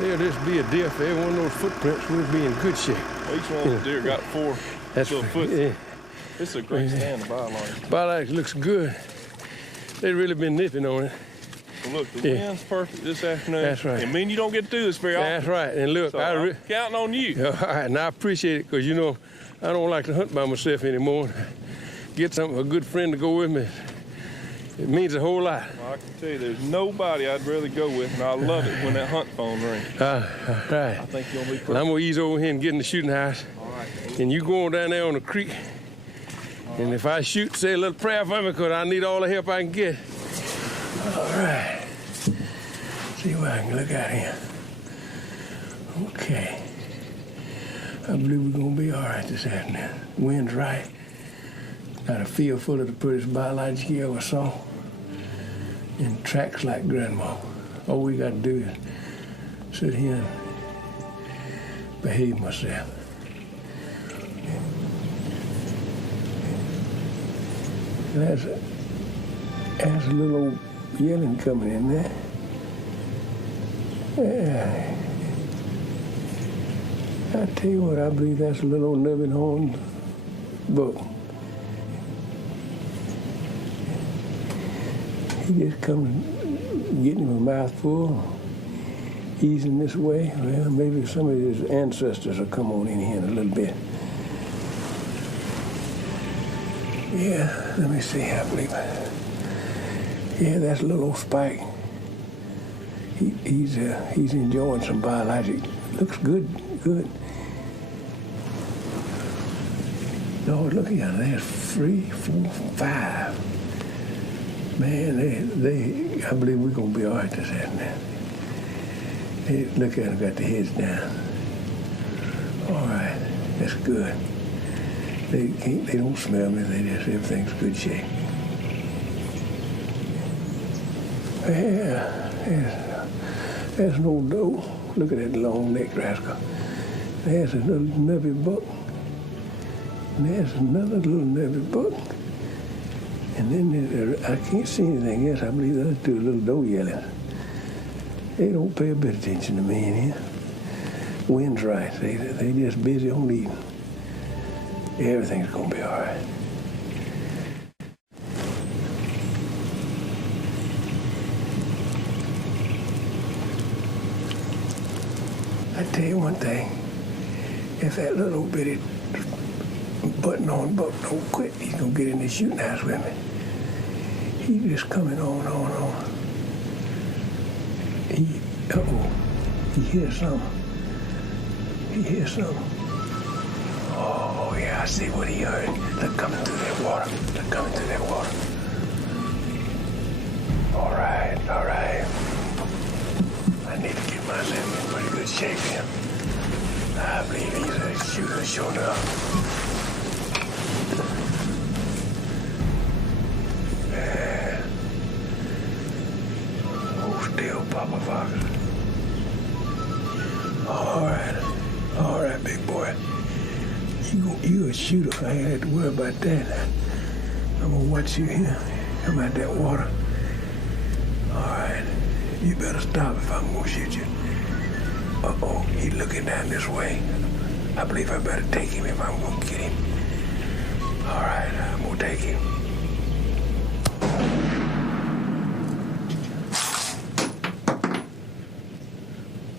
There'll just be a deer for every one of those footprints, we'll be in good shape. Each one of the deer got 4 little foot. Yeah. It's a great stand, the byline. Byline looks good. They've really been nipping on it. Well, look, the wind's perfect this afternoon. That's right. And you don't get to do this very often. That's right. And look, so I'm counting on you. All right, and I appreciate it, because I don't like to hunt by myself anymore. Get a good friend to go with me. It means a whole lot. Well, I can tell you, there's nobody I'd rather go with, and I love it when that hunt phone rings. All right. I think you'll be perfect. Well, I'm going to ease over here and get in the shooting house. All right. And you go on down there on the creek. And if I shoot, say a little prayer for me, because I need all the help I can get. All right. See what I can look at here. Okay. I believe we're going to be all right this afternoon. Wind's right. Got a field full of the prettiest biological you ever saw. And tracks like grandma. All we got to do is sit here and behave myself. There's a little old yelling coming in there. Yeah. I tell you what, I believe that's a little old nubbin horned buck. He just comes getting him a mouthful, easing this way. Well, maybe some of his ancestors will come on in here in a little bit. Yeah, let me see, I believe. Yeah, that's a little old Spike. He's enjoying some biologic. Looks good. No, look at there's 3, 4, 5. Man, I believe we're gonna be all right this afternoon. Hey, look at them, got the heads down. All right, that's good. They don't smell me. Everything's good shape. Yeah, there's an old doe. Look at that long neck rascal. There's another nubby buck. And there's another little nubby buck. And then I can't see anything else. I believe those two little doe yelling. They don't pay a bit of attention to me in here. Wind's right. They just busy on eating. Everything's gonna be all right. I tell you one thing. If that little bitty button-on buck don't quit, he's gonna get in the shooting house with me. He's just coming on. He hears something. Oh, yeah, I see what he heard. They're coming through that water. All right. I need to get myself in pretty good shape here. I believe he's a shooter, sure enough. Yeah. Oh, still, Papa Fox. All right, big boy. You a shooter. I ain't have to worry about that. I'm gonna watch you here. Come out that water. All right. You better stop if I'm gonna shoot you. Uh-oh, he's looking down this way. I believe I better take him if I'm gonna get him. All right, I'm gonna take him.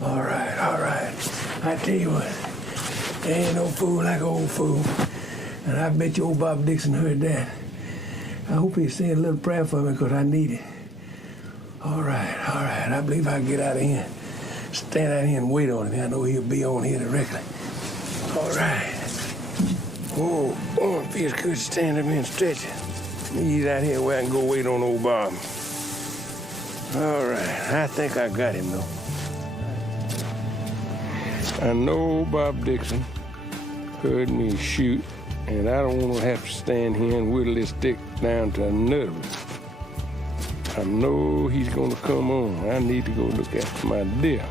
All right. I tell you what, there ain't no fool like an old fool. And I bet you old Bob Dixon heard that. I hope he's saying a little prayer for me because I need it. All right. I believe I can get out of here. Stand out here and wait on him. I know he'll be on here directly. All right. Whoa, it feels good standing up here and stretching. He's out here where I can go wait on old Bob. All right, I think I got him though. I know Bob Dixon heard me shoot, and I don't want to have to stand here and whittle this stick down to a nut of it. I know he's going to come on. I need to go look after my deer.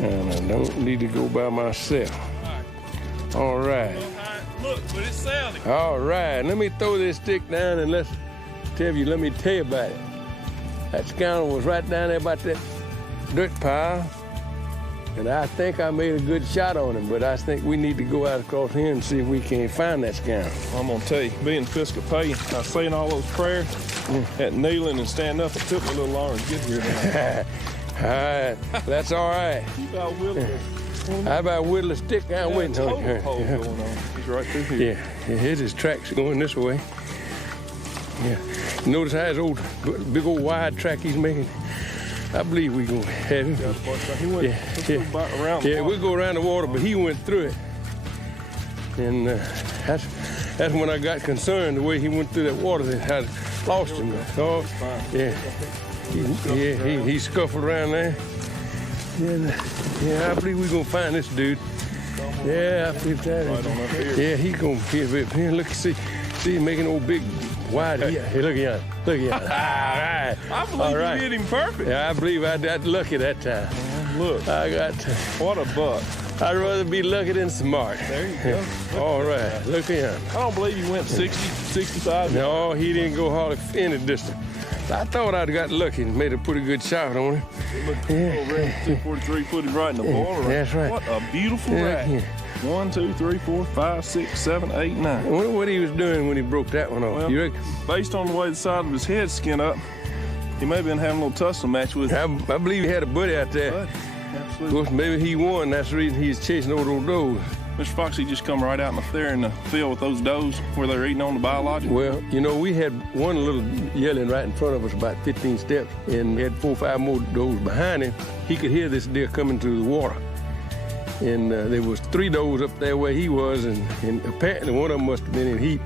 And I don't need to go by myself. All right. Look, but it's sounding. All right, let me throw this stick down and let me tell you about it. That scoundrel was right down there about that dirt pile. And I think I made a good shot on him, but I think we need to go out across here and see if we can find that scoundrel. I'm gonna tell you, being Episcopalian, I was saying all those prayers, that kneeling and standing up, it took me a little longer to get here. All right, that's all right. How about whittle a stick down waiting on you? Going on. He's right through here. Yeah, his tracks going this way. Yeah, notice how his old, big old wide track he's making. I believe we're gonna have him. We'll go around the water, but he went through it. And that's when I got concerned, the way he went through that water, that I lost him. Oh, yeah. He scuffled around there. And, I believe we're gonna find this dude. Yeah, I believe that. Yeah, he's gonna be a bit. Here, look, see, he's making old big wide. Hey, look at him. All right. I believe you hit him perfect. Yeah, I believe I got lucky that time. Look. I got. What a buck. I'd rather be lucky than smart. There you go. All right. Look at him. I don't believe you went 60, 65. No, he didn't go hardly any distance. I thought I'd got lucky and made a pretty good shot on him. Yeah. 243, put him right in the ball. That's right. What a beautiful rack. Yeah. 1, 2, 3, 4, 5, 6, 7, 8, 9. I wonder what he was doing when he broke that one off. Well, you reckon? Based on the way the side of his head skinned up, he may have been having a little tussle match with him. I believe he had a buddy out there. Absolutely. Of course, maybe he won. That's the reason he's chasing those old does. Mr. Fox, he just come right out there in the field with those does where they're eating on the biological. Well, you know, we had one little yelling right in front of us about 15 steps, and we had 4 or 5 more does behind him. He could hear this deer coming through the water. And there was 3 does up there where he was, and apparently one of them must have been in heat.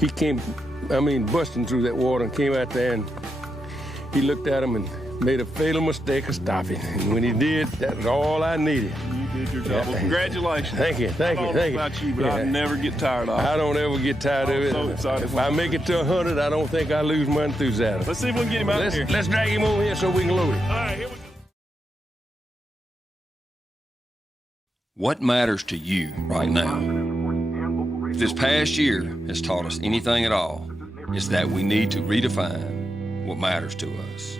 He came, busting through that water and came out there, and he looked at him and made a fatal mistake of stopping. And when he did, that was all I needed. You did your job. Well, congratulations. Thank you. I don't know about you, but I never get tired of it. I don't ever get tired of it. So excited. If I make it to 100, I don't think I lose my enthusiasm. Let's see if we can get him out here. Let's drag him over here so we can load him. All right, here we go. What matters to you right now? If this past year has taught us anything at all, it's that we need to redefine what matters to us.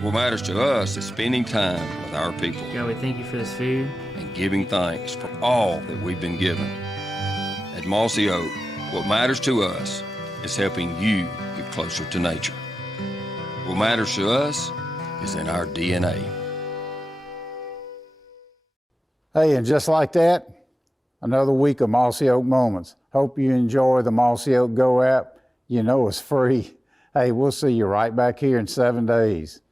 What matters to us is spending time with our people. God, we thank you for this food. And giving thanks for all that we've been given. At Mossy Oak, what matters to us is helping you get closer to nature. What matters to us is in our DNA. Hey, and just like that, another week of Mossy Oak Moments. Hope you enjoy the Mossy Oak Go app. You know it's free. Hey, we'll see you right back here in 7 days.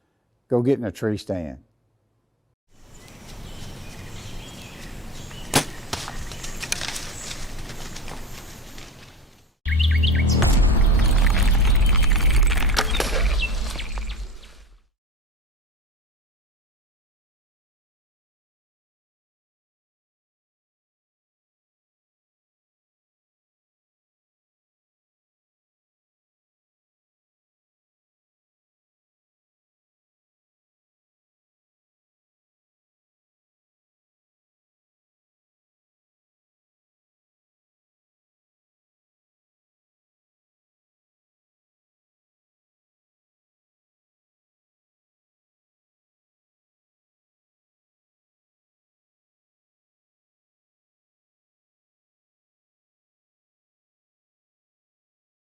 Go get in a tree stand.